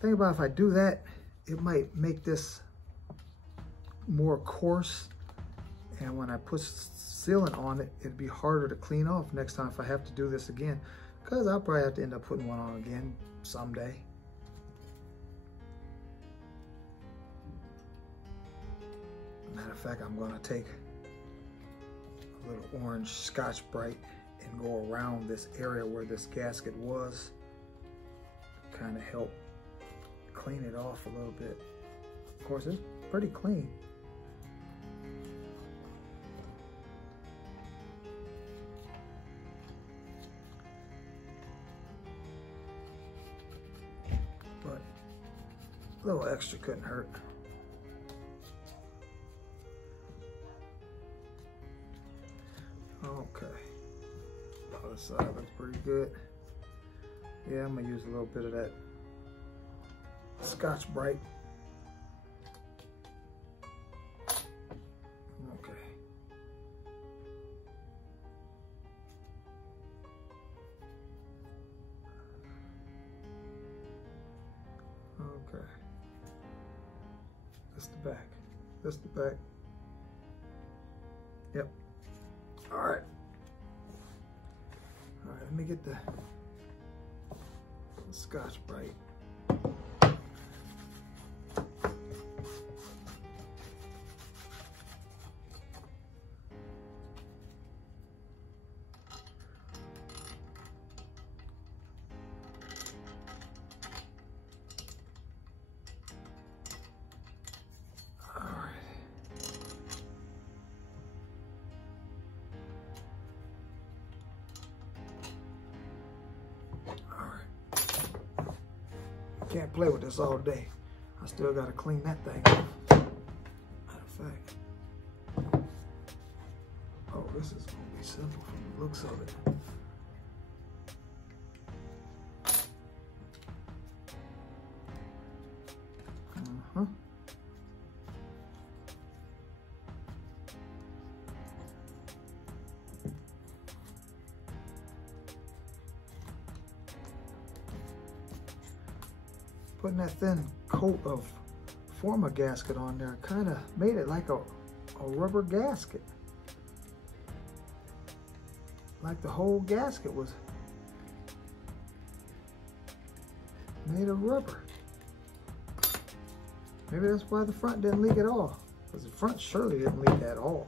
think about if I do that, it might make this more coarse And when I put sealant on it, it'd be harder to clean off next time if I have to do this again, because I'll probably have to end up putting one on again someday. Matter of fact, I'm gonna take a little orange Scotch-Brite and go around this area where this gasket was, kind of help clean it off a little bit. Of course, it's pretty clean. But a little extra couldn't hurt. Okay, other side looks pretty good. Yeah, I'm gonna use a little bit of that Scotch-Brite. Okay. Okay. That's the back. That's the back. Yep. All right. All right, let me get the Scotch-Brite. Can't play with this all day. I still gotta clean that thing off. Matter of fact. Oh, this is gonna be simple from the looks of it. Putting that thin coat of former gasket on there kind of made it like a rubber gasket. Like the whole gasket was made of rubber. Maybe that's why the front didn't leak at all, because the front surely didn't leak at all.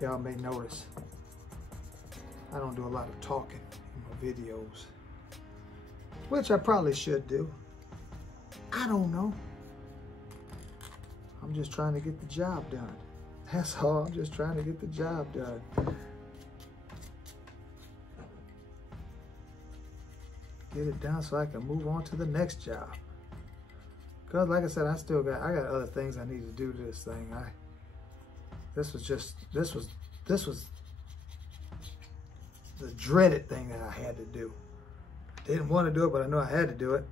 Y'all may notice I don't do a lot of talking in my videos, which I probably should do. I don't know. I'm just trying to get the job done. That's all. I'm just trying to get the job done. Get it done so I can move on to the next job. Because like I said, I got other things I need to do to this thing. This was the dreaded thing that I had to do. I didn't want to do it, but I knew I had to do it.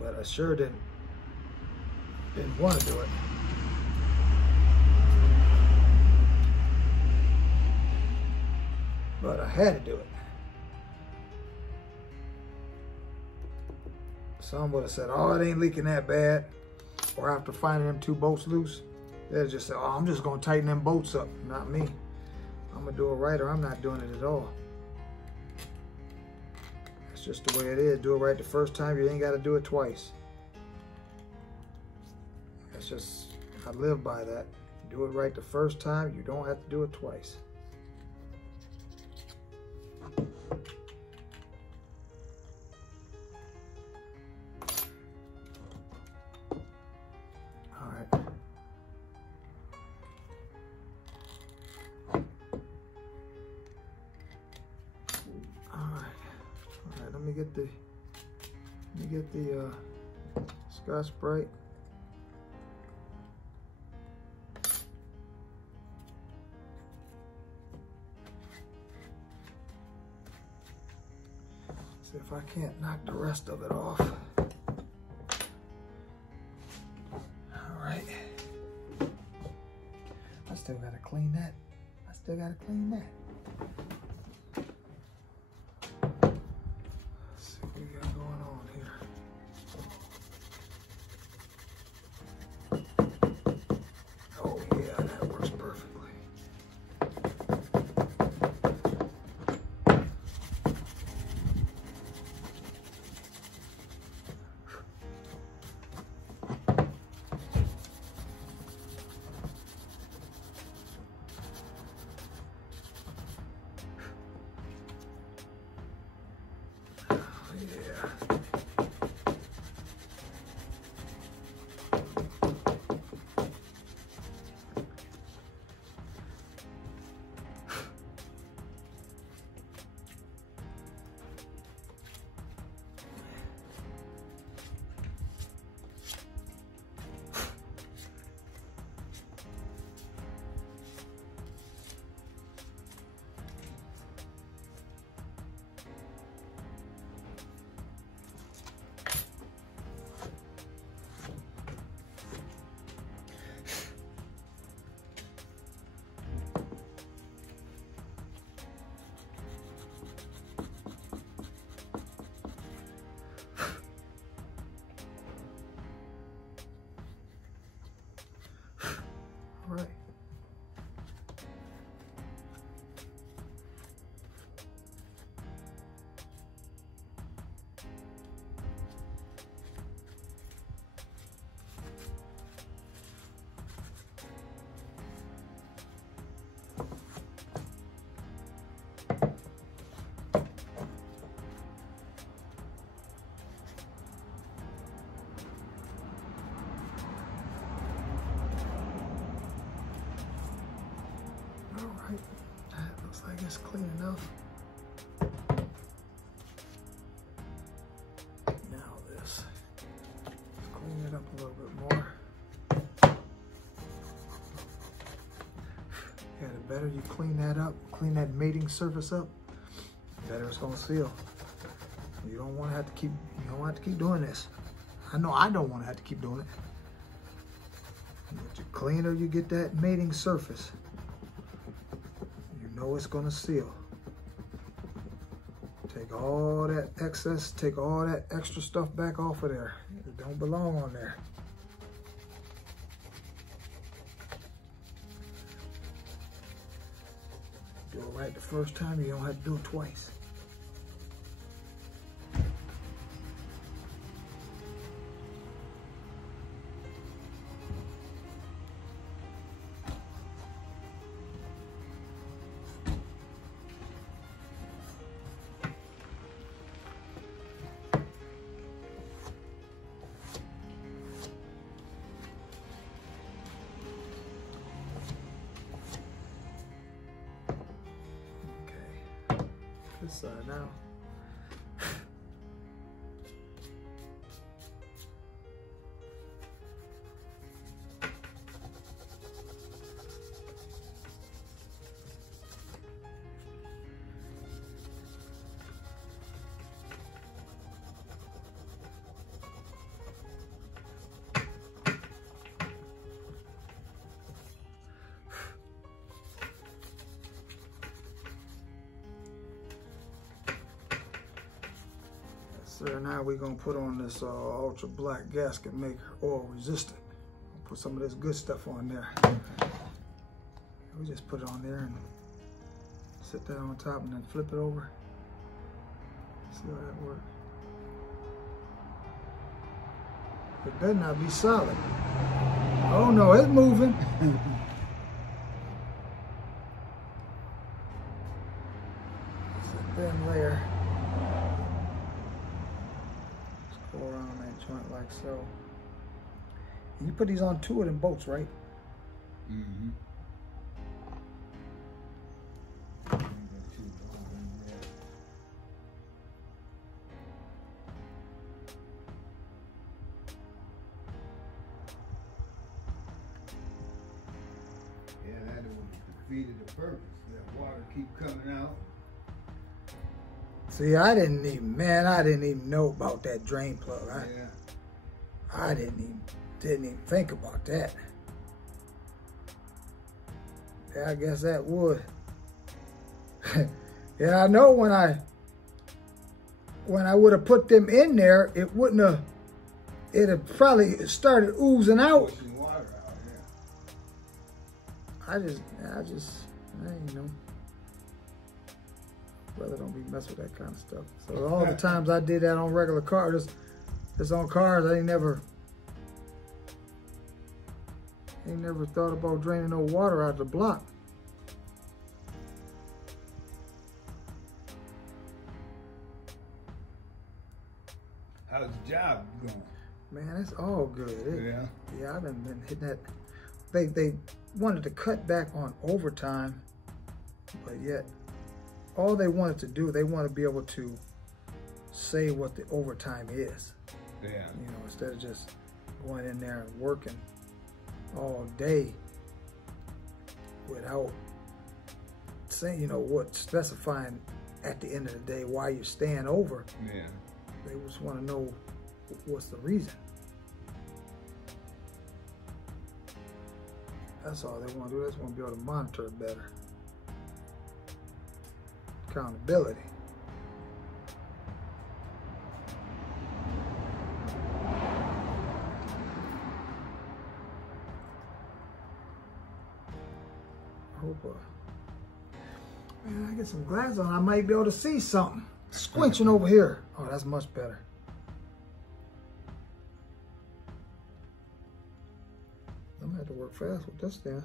But I sure didn't want to do it. But I had to do it. Some would have said, oh, it ain't leaking that bad. Or after finding them 2 bolts loose, they'd just say, oh, I'm just gonna tighten them bolts up. Not me. I'm gonna do it right or I'm not doing it at all. That's just the way it is. Do it right the first time, you ain't gotta do it twice. That's just, I live by that. Do it right the first time, you don't have to do it twice. get the Scotch-Brite. See if I can't knock the rest of it off. All right. I still gotta clean that. Let's see what we got going on here. Oh yeah, that works perfectly. All right. Alright, that looks like it's clean enough. Now this. Let's clean it up a little bit more. Yeah, the better you clean that up, clean that mating surface up, the better it's gonna seal. You don't want to have to keep, doing this. I know I don't want to have to keep doing it. But the cleaner you get that mating surface, you know it's gonna seal. Take all that excess, take all that extra stuff back off of there. It don't belong on there. Do it right the first time, you don't have to do it twice. This side now. So now we're gonna put on this ultra black gasket maker, oil resistant. Put some of this good stuff on there. We just put it on there and sit that on top and then flip it over. See how that works. It better not be solid. Oh no, it's moving. It's a thin layer. Go around that joint like so. And you put these on 2 of them bolts, right? Mm-hmm. defeated the purpose. That water keep coming out. See, I didn't even know about that drain plug. I didn't even think about that. Yeah, I guess that would. Yeah, I know when I would have put them in there, it wouldn't have. It'd have probably started oozing out. Pushing water out, yeah. I ain't know. Brother don't be messing with that kind of stuff. So all the times I did that on regular cars, just on cars, I ain't never thought about draining no water out of the block. How's the job going? Man, it's all good. Yeah, I've been hitting that. They wanted to cut back on overtime, but yet all they wanted to do, they want to be able to say what the overtime is. Yeah. You know, instead of just going in there and working all day without saying, you know, what, specifying at the end of the day why you're staying over. Yeah. They just want to know what's the reason. That's all they want to do. They just want to be able to monitor it better. Accountability. Hope, man, I get some glasses on, I might be able to see something. Squinching over here. Oh, that's much better. I'm gonna have to work fast with this then.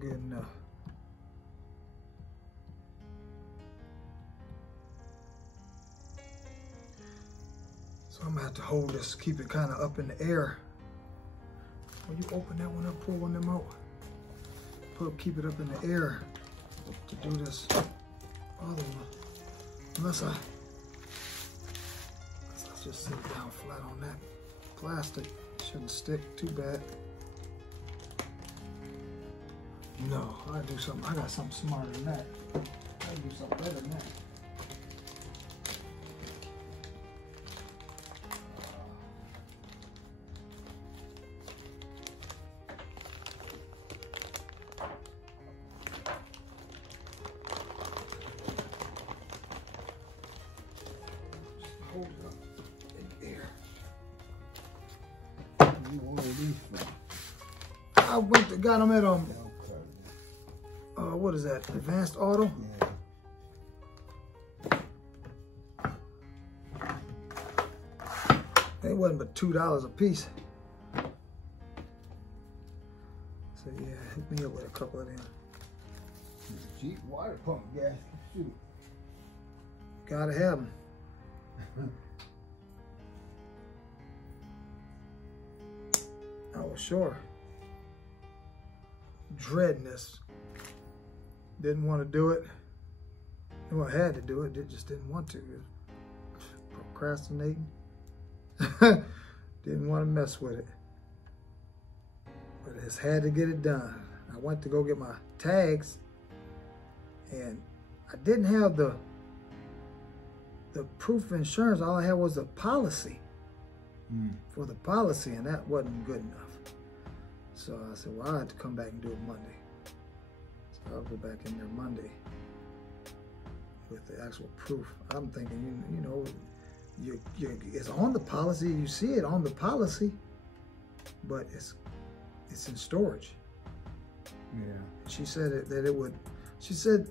Good enough. So I'm gonna have to hold this, keep it kind of up in the air. When you open that one up, pull one of them out. Keep it up in the air to do this other one. Unless I just sit down flat on that plastic. Shouldn't stick too bad. No, I do something. I got something smarter than that. I do something better than that. Hold it up in the air. You ordered these from? I went to got them at what is that? Advanced Auto. Yeah. They wasn't but $2 a piece. So yeah, hit me up with a couple of them. Cheap water pump gas. Shoot. Gotta have them. I was sure dreading this. Didn't want to do it. Well, I had to do it. Just didn't want to. Procrastinating. Didn't want to mess with it. But I just had to get it done. I went to go get my tags, and I didn't have the proof of insurance. All I had was a policy for the policy, and that wasn't good enough. So I said, well, I have to come back and do it Monday. So I'll go back in there Monday with the actual proof. I'm thinking, you know, it's on the policy. You see it on the policy, but it's in storage. Yeah. She said that it would. She said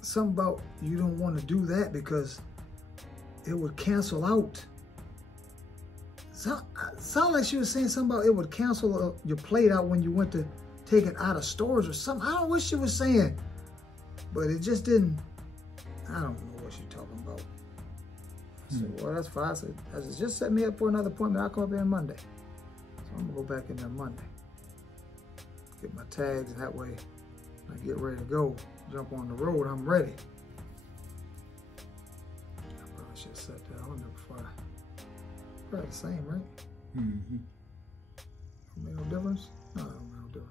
something about you don't want to do that because it would cancel out. Sound like she was saying something about it would cancel your plate out when you went to take it out of storage or something. I don't know what she was saying, but it just didn't. I don't know what she's talking about. I said, well, that's fine. I said, just set me up for another appointment. I'll come up here Monday. So I'm gonna go back in there Monday. Get my tags, and that way when I get ready to go, jump on the road, I'm ready. I probably should have set that on there before. Probably the same, right? Mm-hmm. Made no difference? No, it don't make no difference.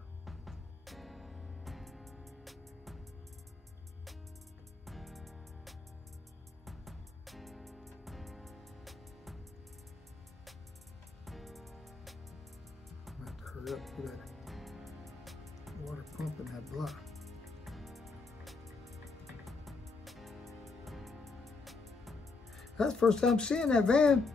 I'm gonna have to hurry up for that water pump in that block. That's the first time seeing that van.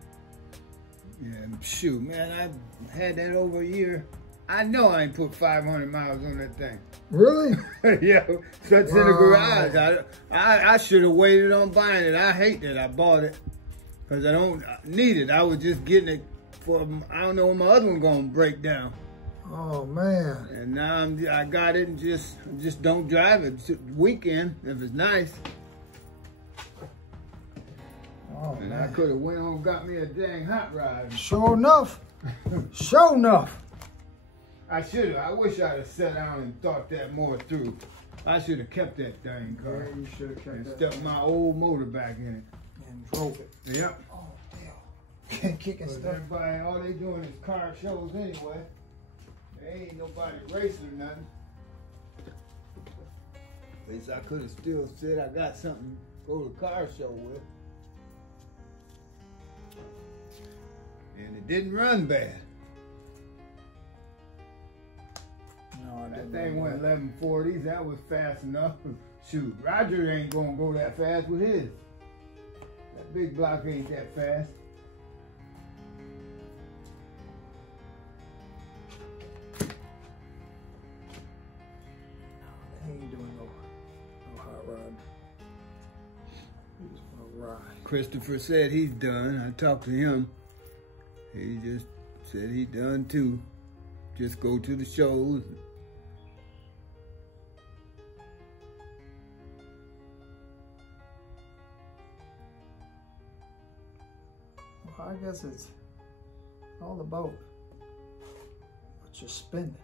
Yeah, shoot, man, I've had that over a year. I know I ain't put 500 miles on that thing. Really? Yeah, so it's in the garage. I should have waited on buying it. I hate that I bought it because I don't need it. I was just getting it for, I don't know when my other one gonna break down. Oh man. And now I got it and just don't drive it. It's weekend if it's nice. Oh And man. I could have went on and got me a dang hot rod. Sure enough. Sure enough. I should have. I wish I'd have sat down and thought that more through. I should have kept that dang car. Yeah, you should have kept And that. stuck my old motor back in it. And drove it. Yep. Oh hell. Kicking But stuff. everybody, all they doing is car shows anyway. There ain't nobody racing or nothing. At least I could have still said I got something to go to the car show with. And it didn't run bad. No, I That didn't. thing went 1140s. That was fast enough. Shoot, Roger ain't gonna go that fast with his. That big block ain't that fast. He ain't doing no hot rod. He just wanna ride. Christopher said he's done. I talked to him. He just said he done too. Just go to the shows. Well, I guess it's all about what you're spending.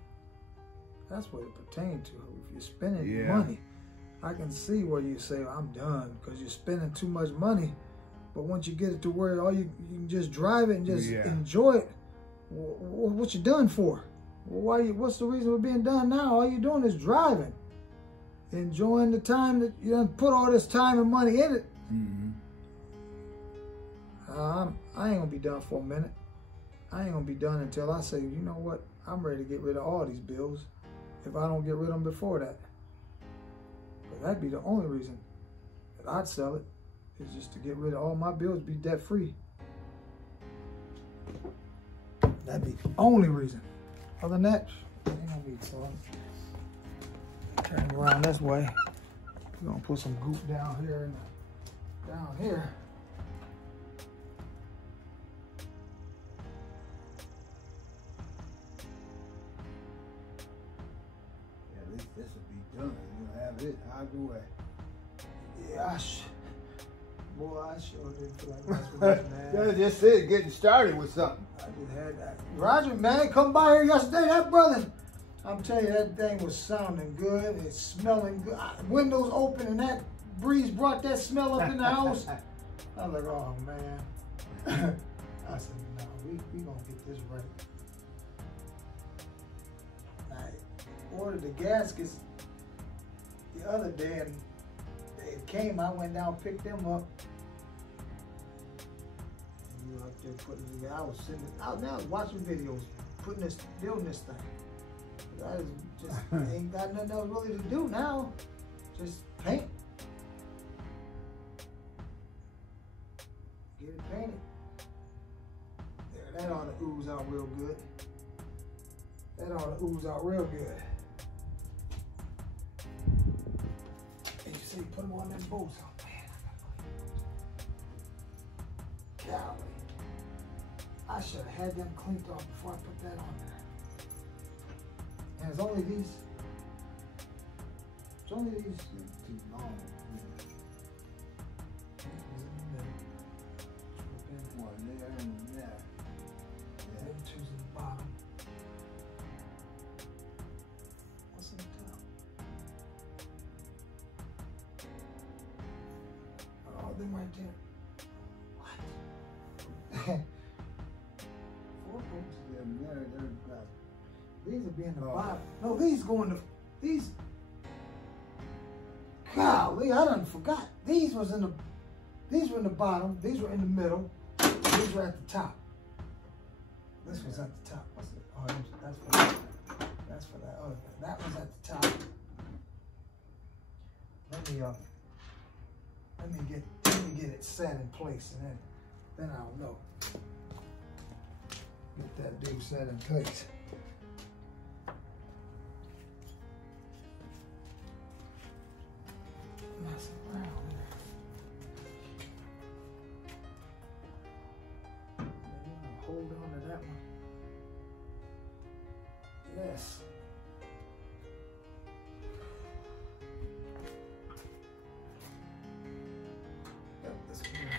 That's what it pertains to. If you're spending Yeah. money, I can see where you say, I'm done, because you're spending too much money. But once you get it to where you can just drive it and just enjoy it, what you done for? Well, what's the reason for being done now? All you're doing is driving. Enjoying the time that you done put all this time and money in it. Mm-hmm. I ain't gonna be done for a minute. I ain't gonna be done until I say, you know what? I'm ready to get rid of all these bills if I don't get rid of them before that. But that'd be the only reason that I'd sell it, is just to get rid of all my bills, be debt free. That'd be the only reason. Other than that, ain't no need. So I'm turning around this way. We're gonna put some goop down here and down here. At least this will be done. You'll have it out of the way. Yeah, boy, I sure didn't feel like messing with this, man. That's just it, getting started with something. I just had that. Roger, man, come by here yesterday. That brother, I'm telling you, that thing was sounding good. It's smelling good. Windows open and that breeze brought that smell up in the house. I was like, oh, man. I said, no, we gonna get this right. I ordered the gaskets the other day and it came. I went down, picked them up. And you out there putting it together. I was sitting out now watching videos, building this thing. I just ain't got nothing else really to do now. Just paint. Get it painted. There, that ought to ooze out real good. That ought to ooze out real good. And you see, put them on them bolts. Oh man, I gotta go. Golly. I should have had them cleaned off before I put that on there. And it's only these. It's only these too long. One there and there. Them two's in the bottom. What's in the top? Oh, them right there. What? 4 bolts. These would be in the bottom. No, these go in the, these. Golly, I done forgot. These were in the bottom. These were in the middle. These were at the top. This was at the top. What's it? Oh, that's for that other thing. That was at the top. Let me get it set in place, and then I'll know. Get that dude set in place. Mess around there. Hold on to that one. Yes. Yep, this one here.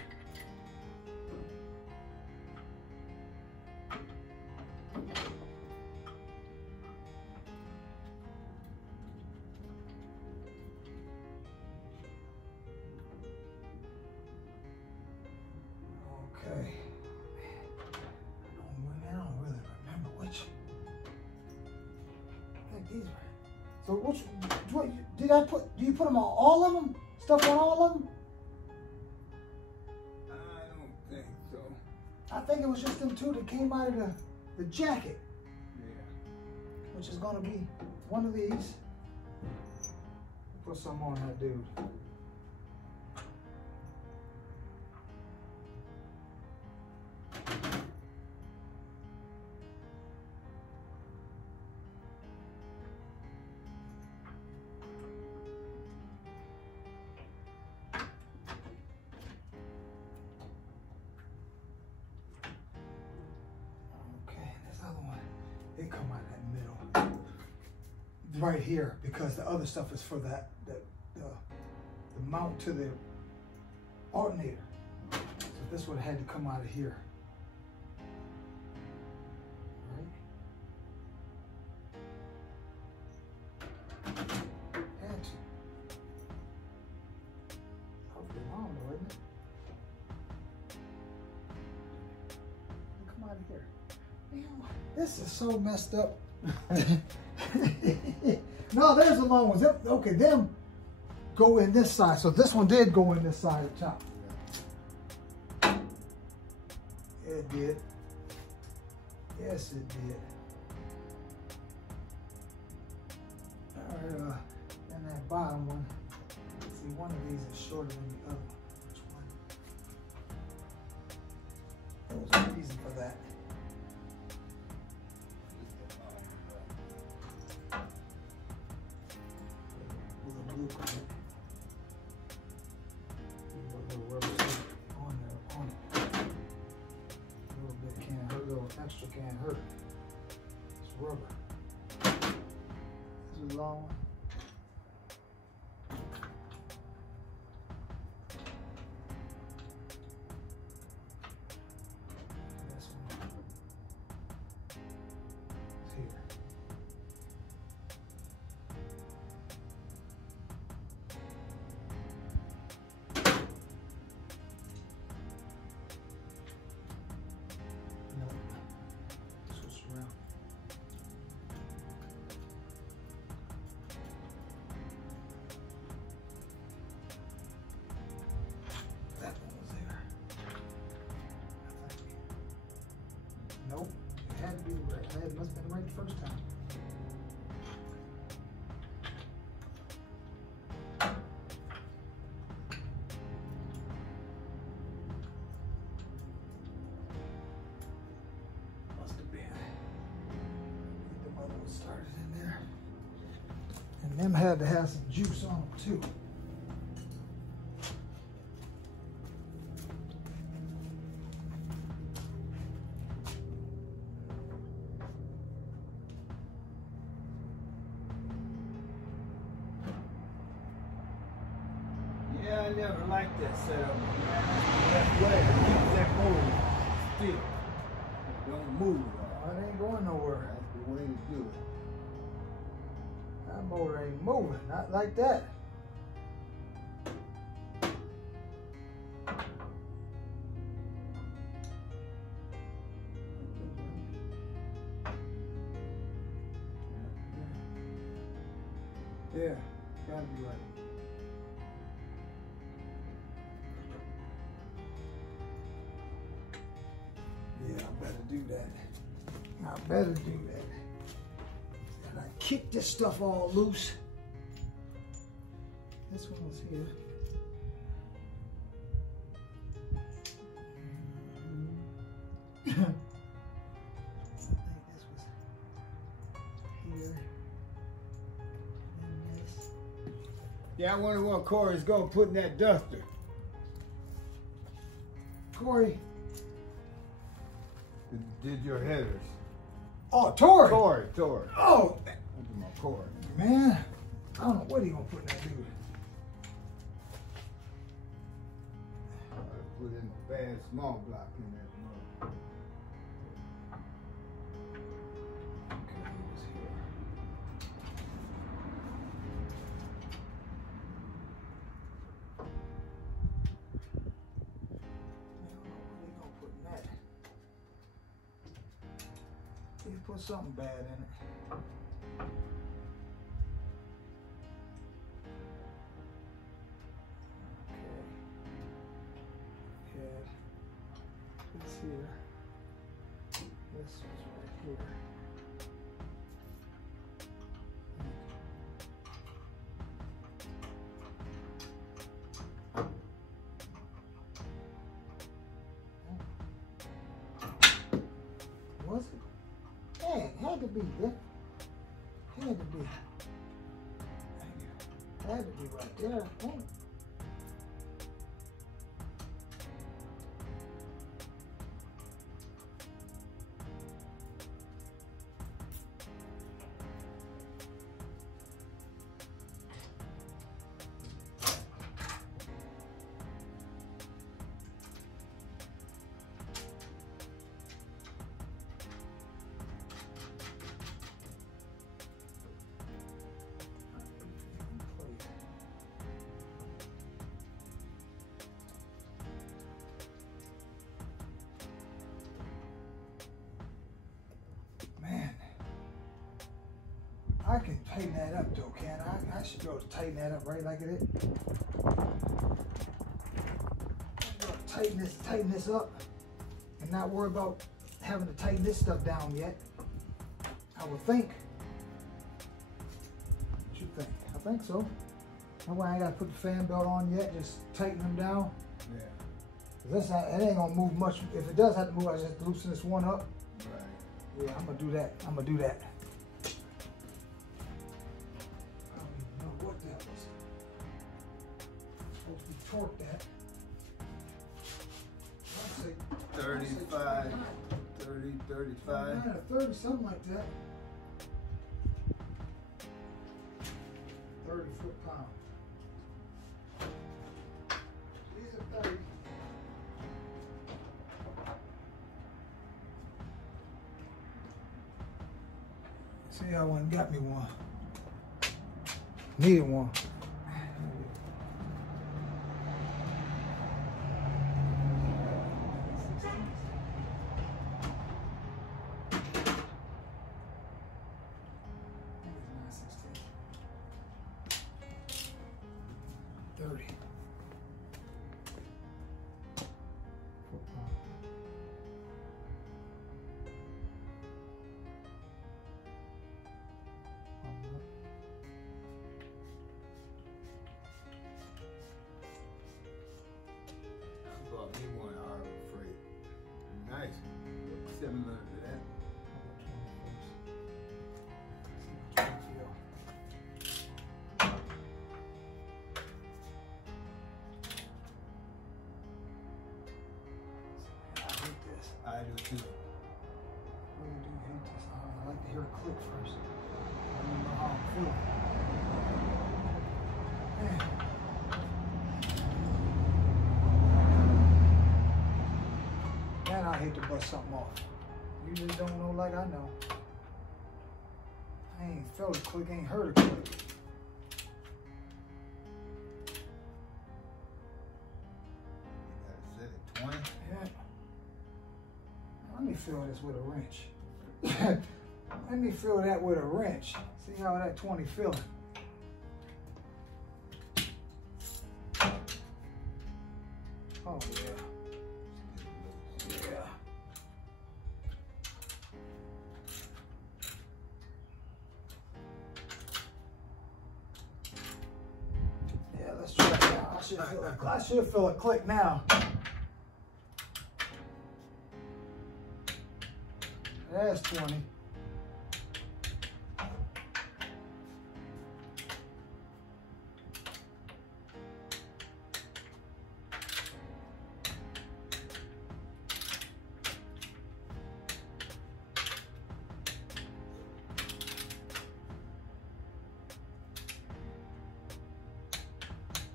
Okay. I don't really remember which. I think these were. So which did I put? Do you put them on all of them? Stuff on all of them? I don't think so. I think it was just them two that came out of the jacket. Yeah. Which is gonna be one of these. Put some on that dude. It come out in that middle, right here, because the other stuff is for the mount to the alternator. So this would have had to come out of here. Right? Had to. Hopefully long though, isn't it? Come out of here. This is so messed up. No, there's the long ones. Okay, them go in this side. So this one did go in this side of the top. Yeah, it did. Yes, it did. All right, and that bottom one. See, one of these is shorter than the other one. Which one? There was a reason for that. Blue card. Put a little rubber on there, on it. A little bit can't hurt, a little extra can't hurt. It's rubber. This is a long one. This one. It's here. Nope, it had to be right. It must have been right the first time. Must have been. Get the other one started in there. And them had to have some juice on them too. Yeah, I never liked that setup, man. That's way to keep that mold still. Don't move. It ain't going nowhere. That's the way to do it. That motor ain't moving, not like that. Yeah, gotta be right. Yeah, I better do that. I better do that. And I kick this stuff all loose. This one was here. I think this was here. And this. Yeah, I wonder what Corey's gonna put in that duster. Corey. Did your headers? Oh, Tori. Tori. Oh, Look at my Corey. man. I don't know what he gonna put in that dude. I put in a bad small block in that mug. Okay, he was here. He put something bad in it. Okay. This here. This was right here. Was it? Hey, it had to be, yeah. Had to be. Had to be right there, I think. I can tighten that up though, can't I? I should be able to tighten that up right like it is. Tighten this up and not worry about having to tighten this stuff down yet. I would think. What you think? I think so. That way I ain't got to put the fan belt on yet, just tighten them down. Yeah. That's not, it ain't gonna move much. If it does have to move, I just have to loosen this one up. Right. Yeah, I'm gonna do that. I'm gonna do that. I don't even know what that was. Supposed to be torqued that. I'd say 35, 30, 35. 29 or 30, something like that. 30 foot-pound. These are 30. See how one got me one. Needed one. Bought me one Harbor Freight. Nice. Similar to that. I do too. Really do hate this. I like to hear it click first. I don't know how I'm feeling. Man. Man, I hate to bust something off. You just don't know like I know. I ain't felt a click, ain't heard a click. You gotta set it 20. Yeah. Let me feel this with a wrench. Let me feel that with a wrench. See how that 20 feeling. I should feel a click now. That's 20.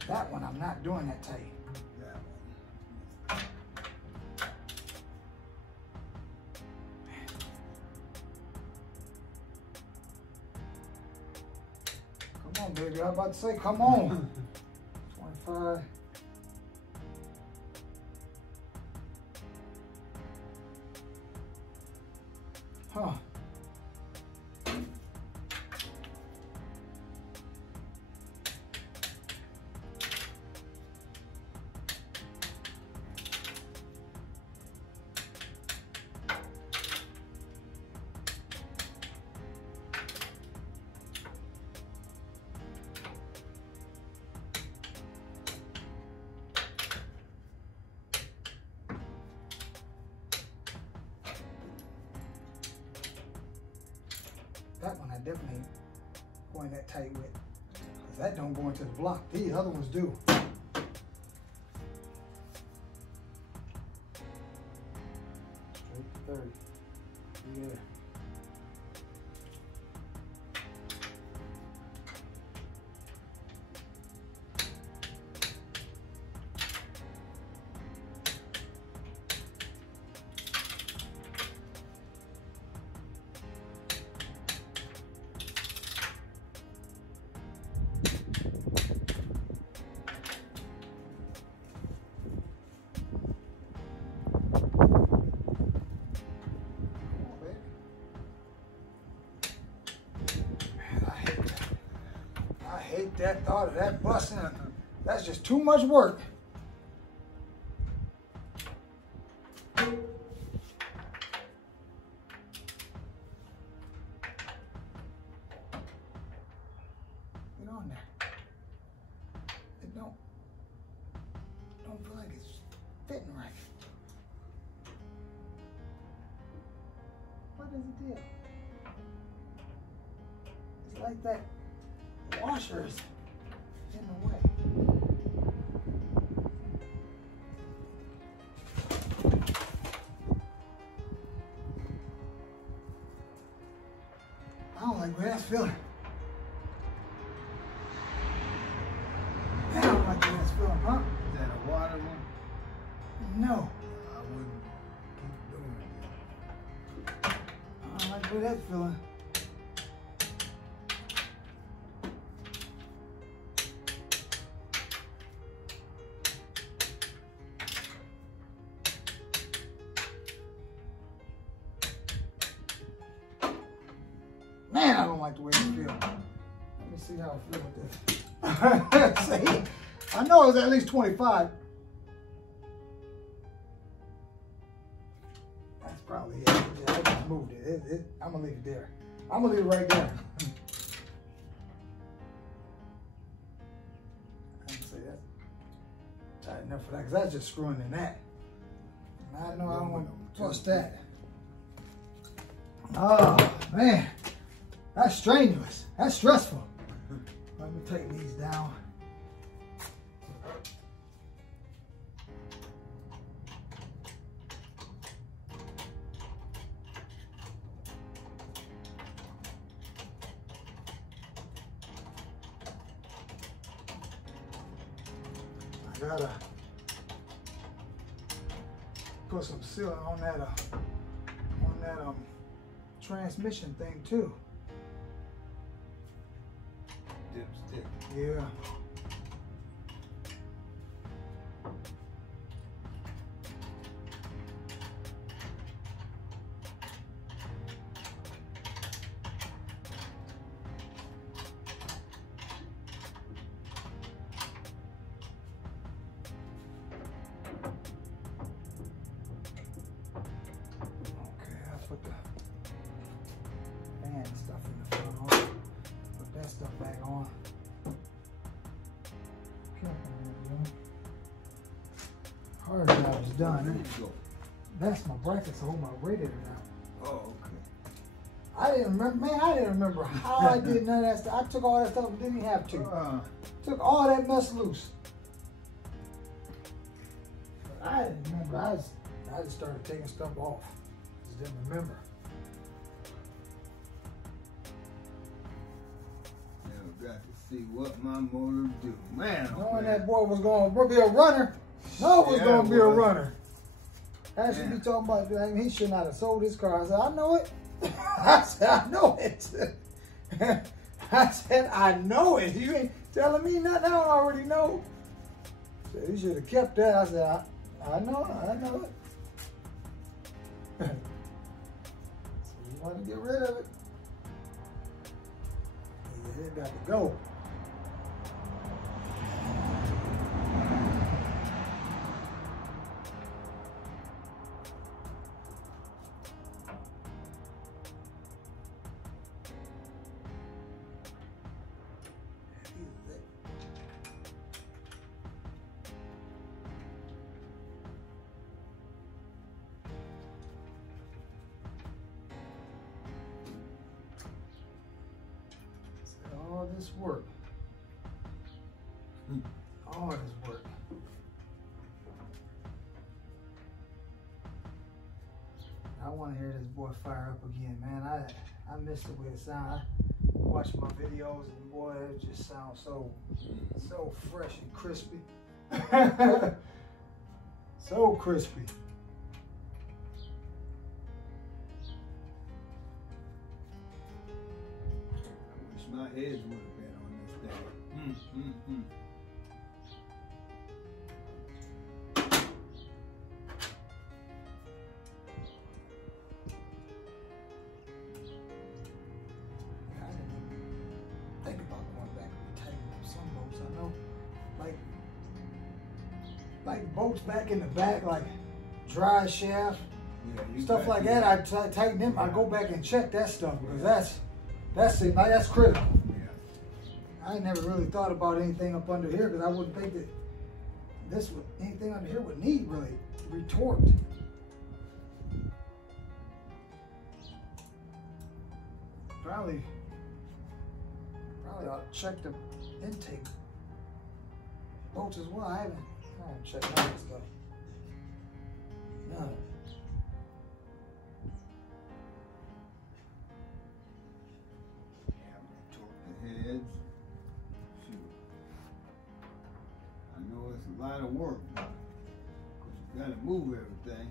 That one, I'm not doing that tight. Come on, baby. I was about to say, come on. 25. Huh. That one I definitely ain't going that tight with, because that don't go into the block. These other ones do. Straight to 30. Yeah. I hate that thought of that busting. That's just too much work. Get on there. It don't feel like it's fitting right. What is the deal? It's like that washer is in the way. I don't like where that's feeling. I don't like where that's feeling, huh? Is that a water one? No. I wouldn't keep doing it. I don't like where that's feeling. Man, I don't like the way it feels. Let me see how I feel with this. See? I know it was at least 25. That's probably it. Yeah, I just moved it. I'm going to leave it there. I'm going to leave it right there. I can say that's tight enough for that, because that's just screwing in that. And I know I don't want to trust that. Oh, man. That's strenuous. That's stressful. Let me take these down. I gotta put some sealant on that transmission thing too. Dipstick. Yeah. Okay, I'll put the fan stuff in the front on. Put that stuff back on. done. There you go. That's my brackets to hold my radiator now. Oh, okay. I didn't remember, man, I didn't remember how I did none of that stuff. I took all that stuff and didn't even have to. Took all that mess loose. But I didn't remember. I just started taking stuff off. Just didn't remember. Now got to see what my motor do. Man, Knowing that boy was going to be a runner. No, it was going to be a runner. I should be talking about, he should not have sold his car. I said, I know it. I said, I know it. I said, I know it. You ain't telling me nothing I don't already know. Said, you should have kept that. I said, I know it. So you want to get rid of it. It got to go. All this work. All this work. I want to hear this boy fire up again, man. I miss the way it sounds. I watch my videos and boy, it just sounds so fresh and crispy. So crispy. My heads would have been on this thing. I didn't think about going back and tightening up some bolts. I know, like bolts back in the back, like dry shaft, stuff like that. I tighten them. I go back and check that stuff because that's it. That's critical. Yeah. I never really thought about anything up under here because I wouldn't think that anything under here would need really retort. Probably ought to check the intake bolts as well. I haven't checked none of that stuff. None. Heads. Shoot. I know it's a lot of work, but you gotta move everything.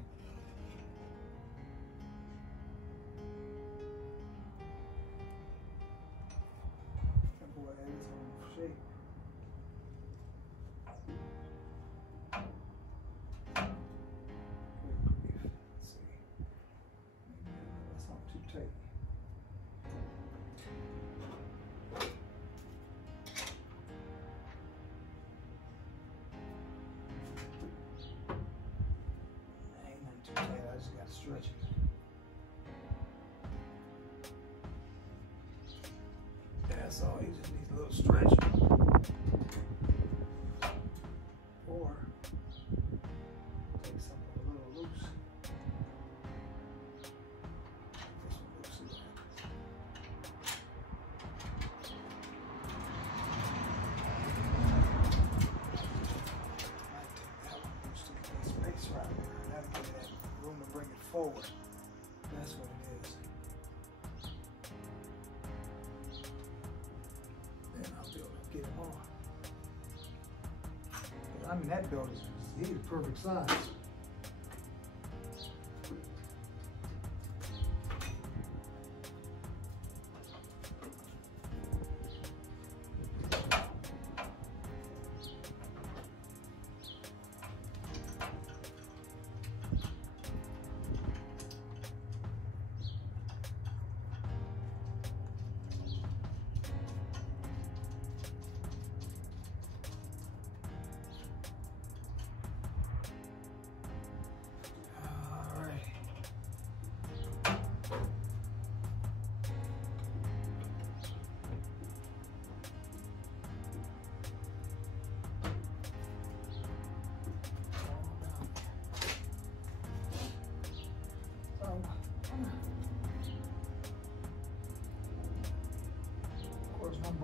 That boy had his own shape. Let's see. That's not too tight. Ain't nothing too tight. I just gotta stretch it. That's all. He just needs a little stretch. Or take something a little loose. This one loose as that. Space right there. That'll give it that room to bring it forward. That's what it is. Then I'll be able to get them on. I mean, that belt is the perfect size.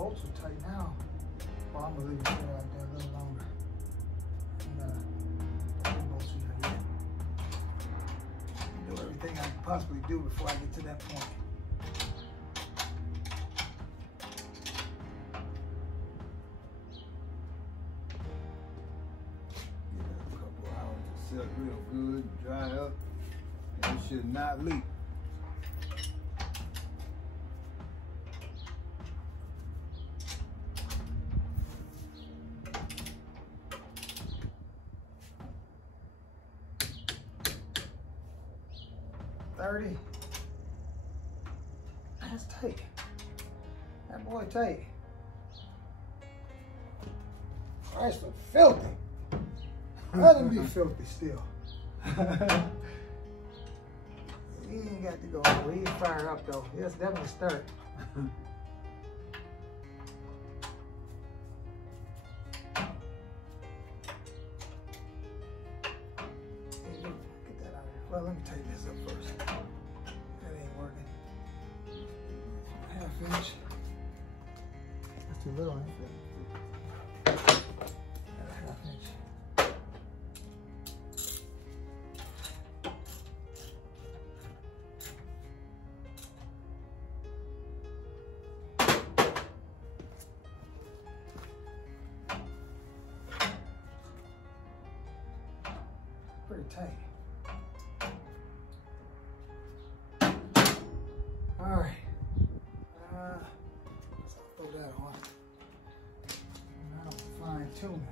bolts are tight now. Well, I'm gonna leave it there like that a little longer. I gotta put the bolts in there yet. Do everything I can possibly do before I get to that point. Give it a couple hours to set real good, dry up, and it should not leak. That's tight. That boy tight. Christ, but filthy. Let him be filthy still. He ain't got to go over. He's fire up though. Yes, definitely start. Well, let me tighten this up first. That ain't working. Half inch. That's too little, ain't it? Half inch. Pretty tight. All right, let's throw that on. Now fine tune it.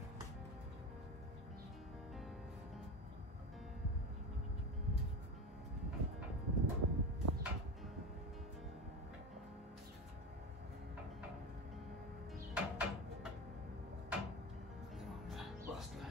Buster.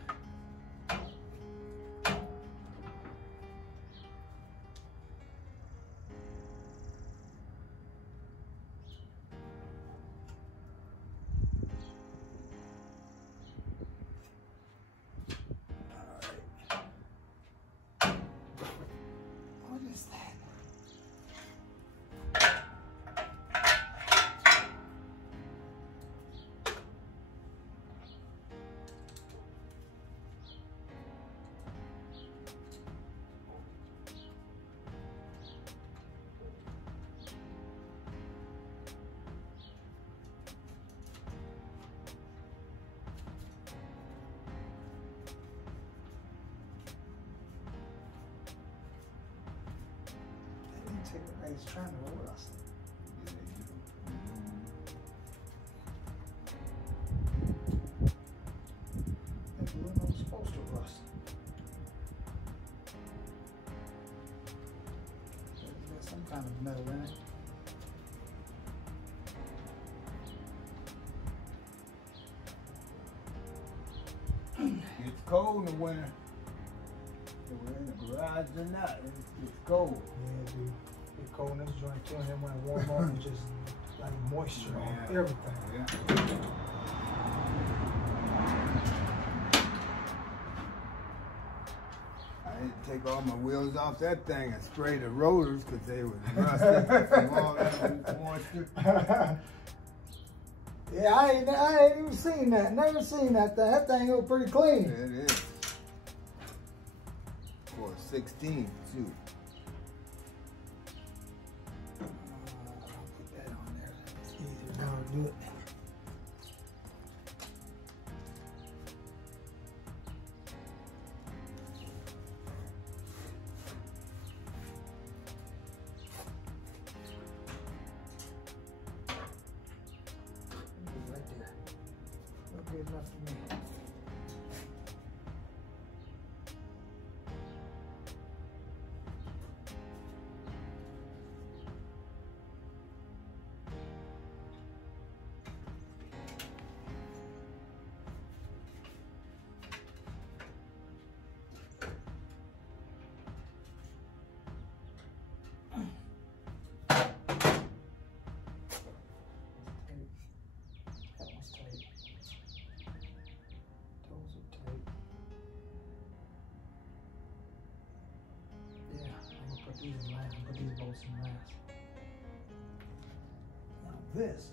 He's trying to roll us. That balloon was supposed to rust. So there's some kind of metal in it. It's cold in the winter. So we're in the garage or not, it's cold. Yeah, dude. It's cold in this joint too, and then when it warm up, it's just like moisture on everything. Yeah. I had to take all my wheels off that thing and spray the rotors because they were rusted from all that moisture. Yeah, I ain't even seen that. Never seen that thing. That thing was pretty clean. Yeah, it is. For a 16 too. I'll put that on there. It's easier now to do it. Right there. Look good enough for me. Put these bolts in last. Now this,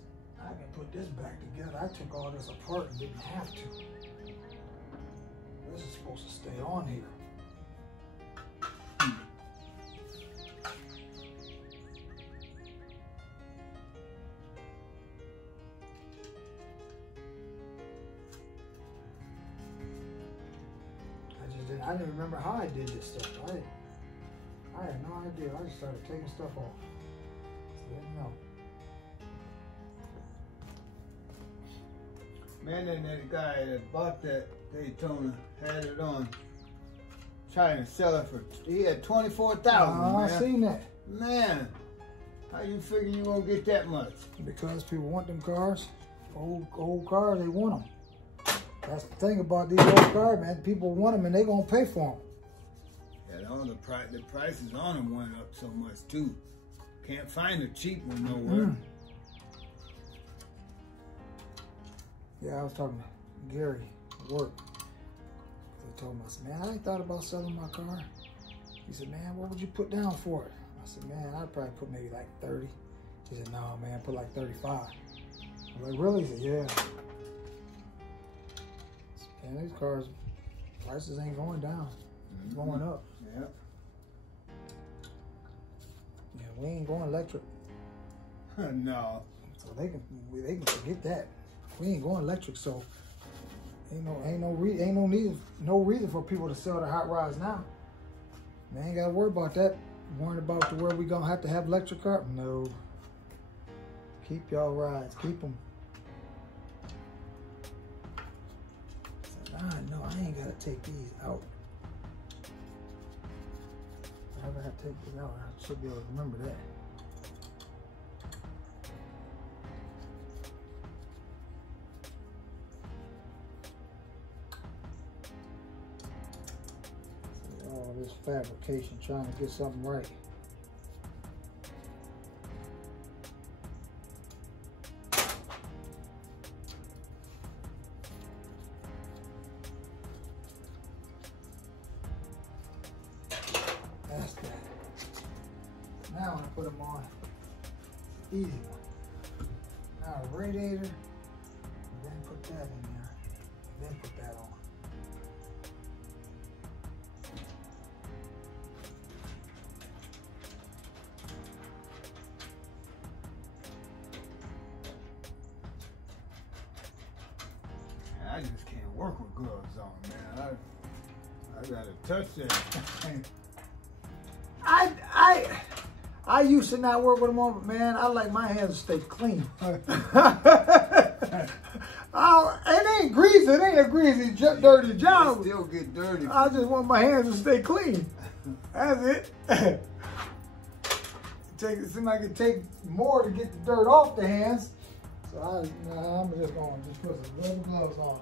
I can put this back together. I took all this apart and didn't have to. This is supposed to stay on here. I didn't remember how I did this stuff. I had no idea. I just started taking stuff off. Didn't know. Man, and that guy that bought that Daytona had it on, trying to sell it for, he had 24,000. Oh, I seen that. Man, how you figure you won't get that much? Because people want them cars. Old cars, they want them. That's the thing about these old cars, man. People want them and they gonna pay for them. Yeah, the prices on them went up so much too. Can't find a cheap one nowhere. Yeah, I was talking to Gary at work. He told me, I said, man, I ain't thought about selling my car. He said, man, what would you put down for it? I said, man, I'd probably put maybe like 30. He said, no, man, put like 35. I was like, really? He said, yeah. Man, these cars, prices ain't going down. It's going up. Yeah. Yeah, we ain't going electric. No. So they can forget that. We ain't going electric, so ain't no reason for people to sell their hot rods now. They ain't gotta worry about that. Worrying about to where we gonna have to have electric car? No. Keep y'all rides. Keep them. No, I ain't gotta take these out. If I ever have to take these out, I should be able to remember that. All this fabrication, trying to get something right. That's that. Now when I put them on, it's an easy one. Now a radiator, and then put that in there, and then put that on. I just can't work with gloves on, man. I gotta touch that. I used to not work with them on, but man, I like my hands to stay clean. It ain't greasy. It ain't a greasy, dirty job. They still get dirty. I just want my hands to stay clean. That's it. It seems like it takes more to get the dirt off the hands. So I'm just going to just put some rubber gloves on.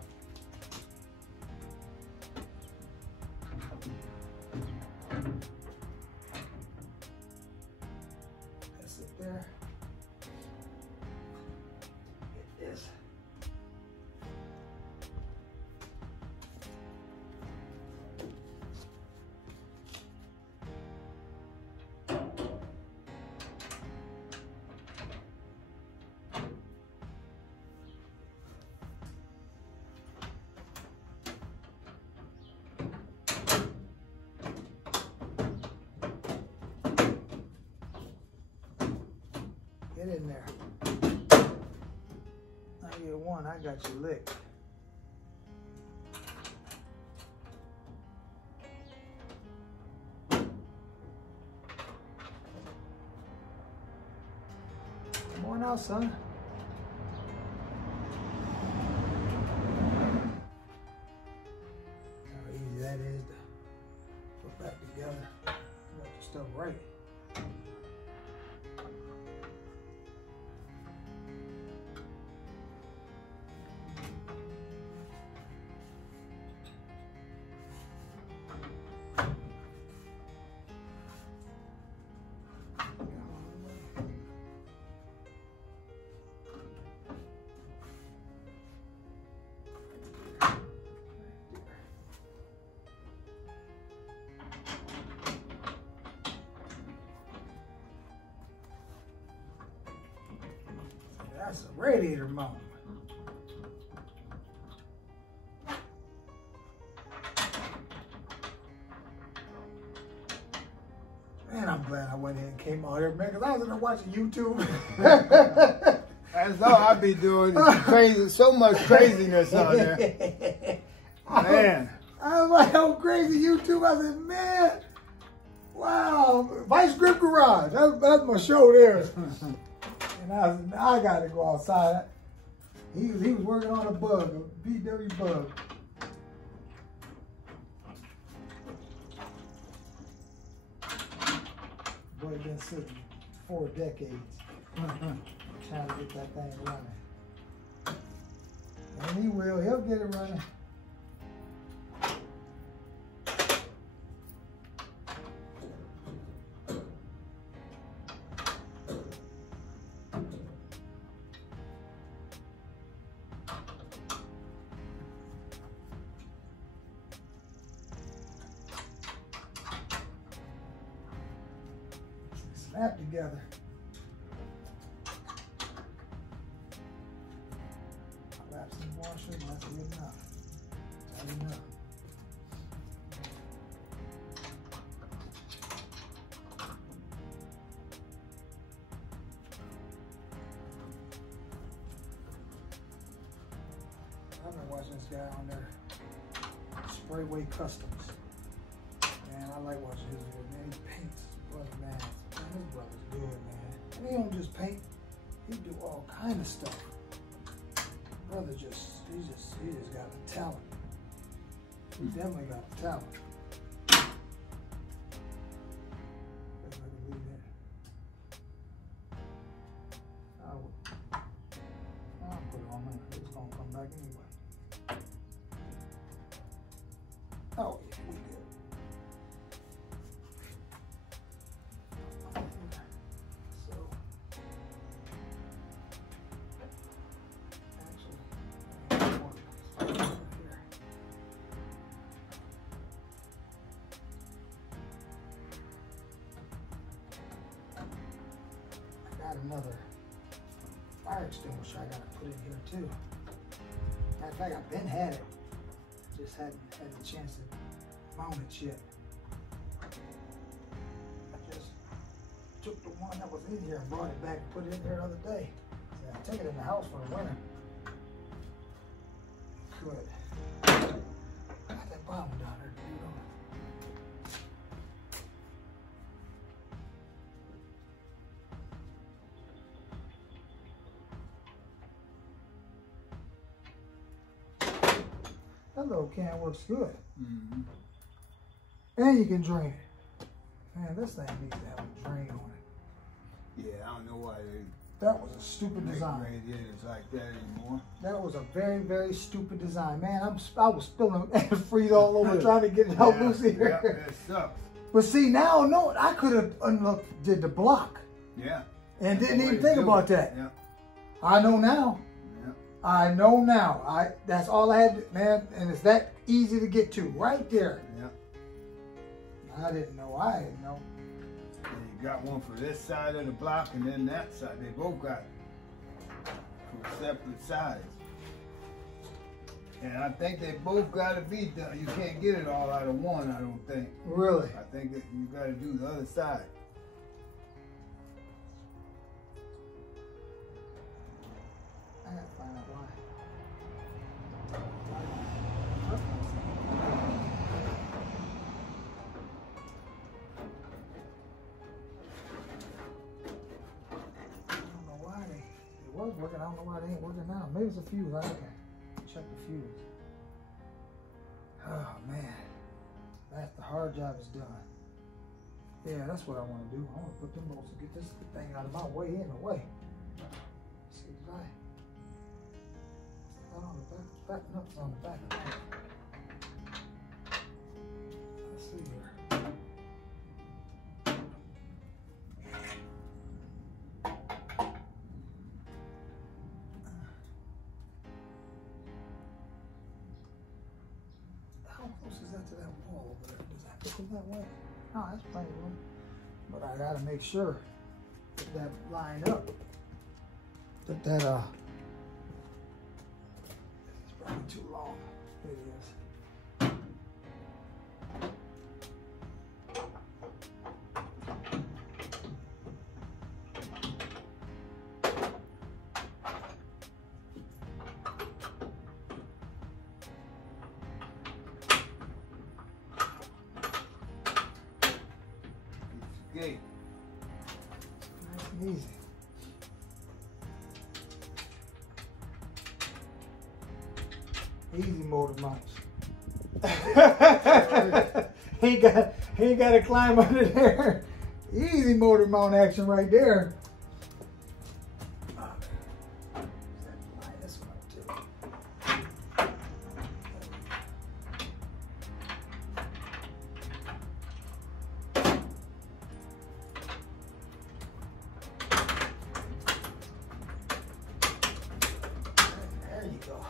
That's it there. Get this. Get in there. I get one, I got you licked. Come on out, son. How easy that is to put back together. Got your stuff right. That's a radiator mount. Man, I'm glad I went in and came out here, man, because I was in there watching YouTube. That's all I be doing. It's crazy, so much craziness out there. Man. I was like, oh, crazy YouTube. I said, man, wow, Vice Grip Garage. That's my show there. And I said, I got to go outside. He was working on a bug, a VW bug. Boy, been sitting 4 decades trying to get that thing running. And he will. He'll get it running. Snap together. Wrap some washers, and that's good enough. That's enough. I've been watching this guy on there, Sprayway Customs. Man, I like watching his work. Man, he paints. Brother, man, his brother's good, man. And he don't just paint, he do all kind of stuff. Brother he just got a talent. He definitely got a talent. I'll put it on there. It's gonna come back anyway. Oh yeah, we good. Another fire extinguisher I gotta put in here too. Matter of fact, I've been had it. Just hadn't had the chance to mount it yet. I just took the one that was in here and brought it back and put it in there the other day. Yeah, I take it in the house for the winter. Good. Got that bottom down there, dude. That little can works good. Mm-hmm. And you can drain it. Man, this thing needs to have a drain on it. Yeah, I don't know why they... That was a stupid design. Radiators like that anymore. That was a very, very stupid design. Man, I was spilling antifreeze all over trying to get it out loose here. Yeah, that sucks. But see, now, no, I could have did the block. Yeah. And didn't even think about that. Yeah. I know now. I know now. That's all I had, man, and it's that easy to get to, right there. Yeah. I didn't know. And you got one for this side of the block and then that side. They both got for separate sides. And I think they both got to be done. You can't get it all out of one, I don't think. Really? I think that you got to do the other side. I gotta find out why. I don't know why it was working. I don't know why they ain't working now. Maybe it's a fuse. I can check the fuse. Oh man, that's the hard job is done. Yeah, that's what I want to do. I want to put them bolts and get this thing out of my way anyway. See, right. On the back nuts on the back of it. Let's see here. How close is that to that wall over there? Does that go that way? No, that's plenty of room. But I gotta make sure that line up Put that it's probably too long. It is. Gate. Nice and easy. Easy motor mounts. he ain't got to climb under there. Easy motor mount action right there. This one too. There you go.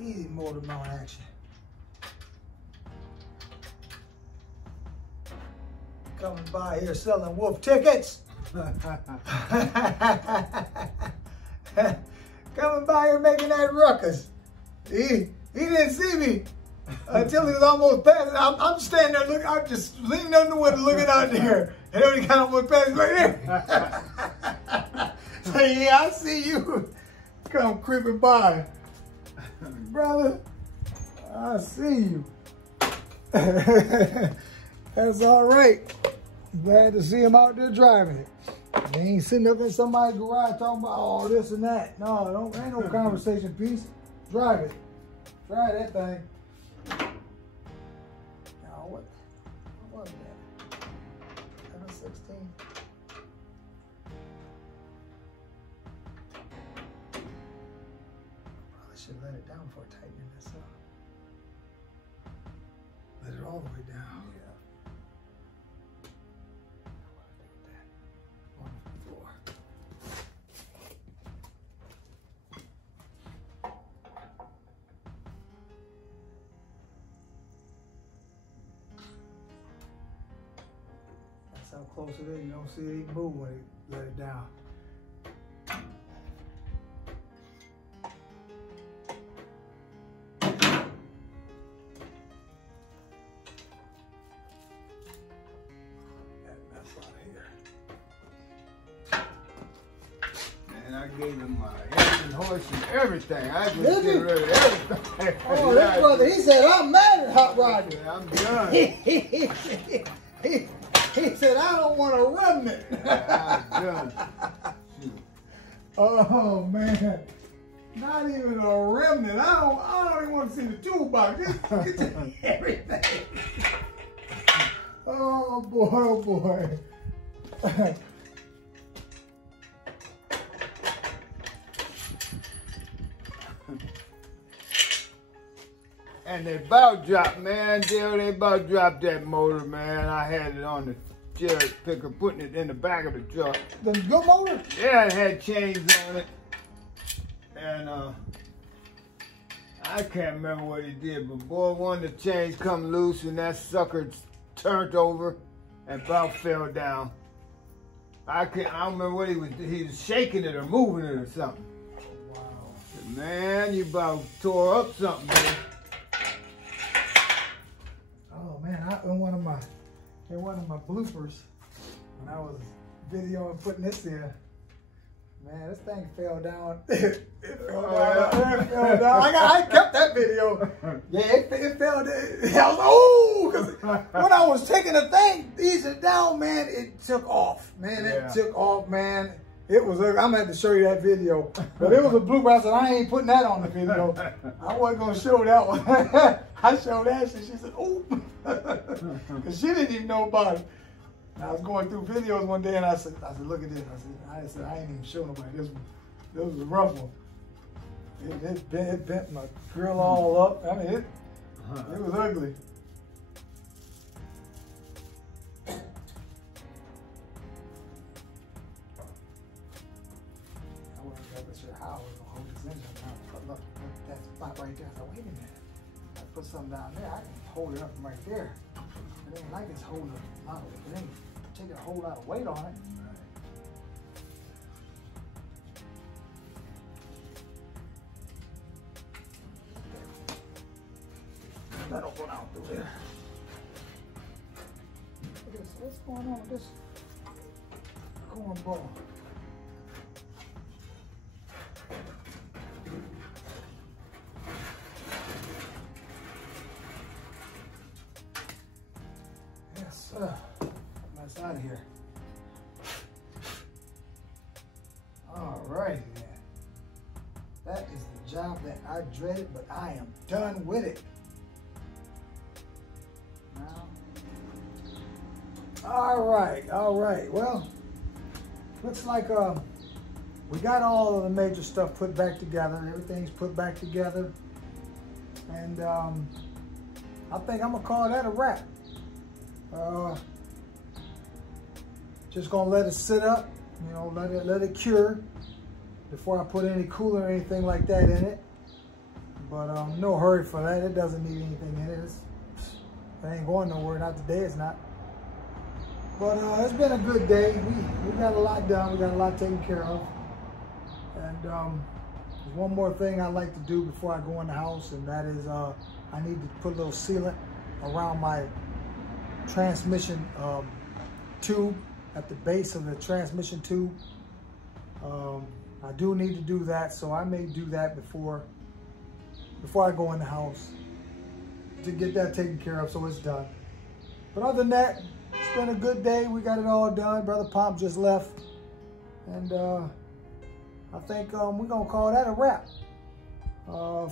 Easy motor mount action. Coming by here selling wolf tickets. Coming by here making that ruckus. He didn't see me until he was almost past it. I'm standing there looking, I'm just leaning on the window looking out there. And then he kind of went past me right there. So yeah, I see you come creeping by. Brother, I see you. That's all right. Glad to see him out there driving it. They ain't sitting up in somebody's garage talking about all this and that. No, ain't no conversation piece. Drive it. Try that thing. Now, what was that? 716. Probably should let it down before tightening this up. Let it all the way down. How close it is, you don't see it even move when you let it down. That mess out of here. Man, I gave him my engine, horse, and everything. I just get rid of everything. Oh, that brother, he said, I'm mad at Hot Roger. Yeah, I'm done. He said, I don't want a remnant. Yeah, I'm done. Shoot. Oh, man. Not even a remnant. I don't even want to see the toolbox. Get everything. Oh, boy, oh, boy. And they about dropped, man. They about dropped that motor, man. I had it on the cherry picker, putting it in the back of the truck. The good motor? Yeah, it had chains on it. And I can't remember what he did, but boy, one of the chains come loose and that sucker turned over and about fell down. I don't remember what he was shaking it or moving it or something. Wow. Man, you about tore up something, man. Oh man, in one of my bloopers, when I was videoing putting this in, man, this thing fell down. It fell down. It fell down. I kept that video. Yeah, it fell down. I was like, oh, because when I was taking the thing, easing down, man, it took off. Man, it took off, man. It was, I'm gonna have to show you that video. But it was a blooper. I said, I ain't putting that on the video. I wasn't gonna show that one. I showed Ashley, she said, oh. Because she didn't even know about it. And I was going through videos one day and I said, look at this. I said, I ain't even show nobody this one. This was a rough one. It bent my grill all up. I mean, it was ugly. How I was gonna hold this engine. Look, that spot right there. I thought, wait a minute. I put something down there. I can hold it up from right there. It ain't like it's holding a lot of it. It ain't taking a whole lot of weight on it. going out through here. What's going on with this cornball? Yes, sir. That's out of here. All right, man. That is the job that I dreaded, but I am done with it. Now, all right. Well, looks like we got all of the major stuff put back together. Everything's put back together, and I think I'm gonna call that a wrap. Just gonna let it sit up, you know, let it cure before I put any cooler or anything like that in it. But no hurry for that. It doesn't need anything in it. It ain't going nowhere. Not today. It's not. But it's been a good day. We got a lot done. We got a lot taken care of. And there's one more thing I like to do before I go in the house, and that is I need to put a little sealant around my transmission tube, at the base of the transmission tube. I do need to do that, so I may do that before I go in the house to get that taken care of, so it's done. But other than that, it's been a good day. We got it all done. Brother Pomp just left, and I think we're gonna call that a wrap.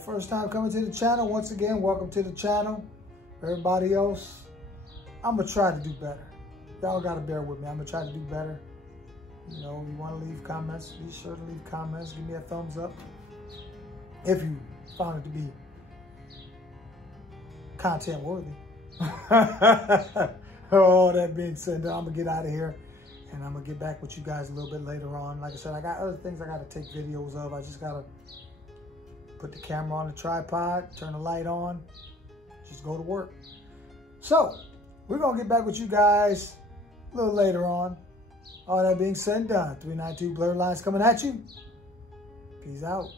First time coming to the channel, once again, welcome to the channel. Everybody else, I'm gonna try to do better. Y'all gotta bear with me. I'm gonna try to do better. You know, you wanna leave comments, be sure to leave comments. Give me a thumbs up if you found it to be content worthy. All that being said, I'm gonna get out of here and I'm gonna get back with you guys a little bit later on. Like I said, I got other things I gotta take videos of. I just gotta put the camera on the tripod, turn the light on, just go to work. So, we're gonna get back with you guys a little later on. All that being said and done, 392 Blurred Lines coming at you. Peace out.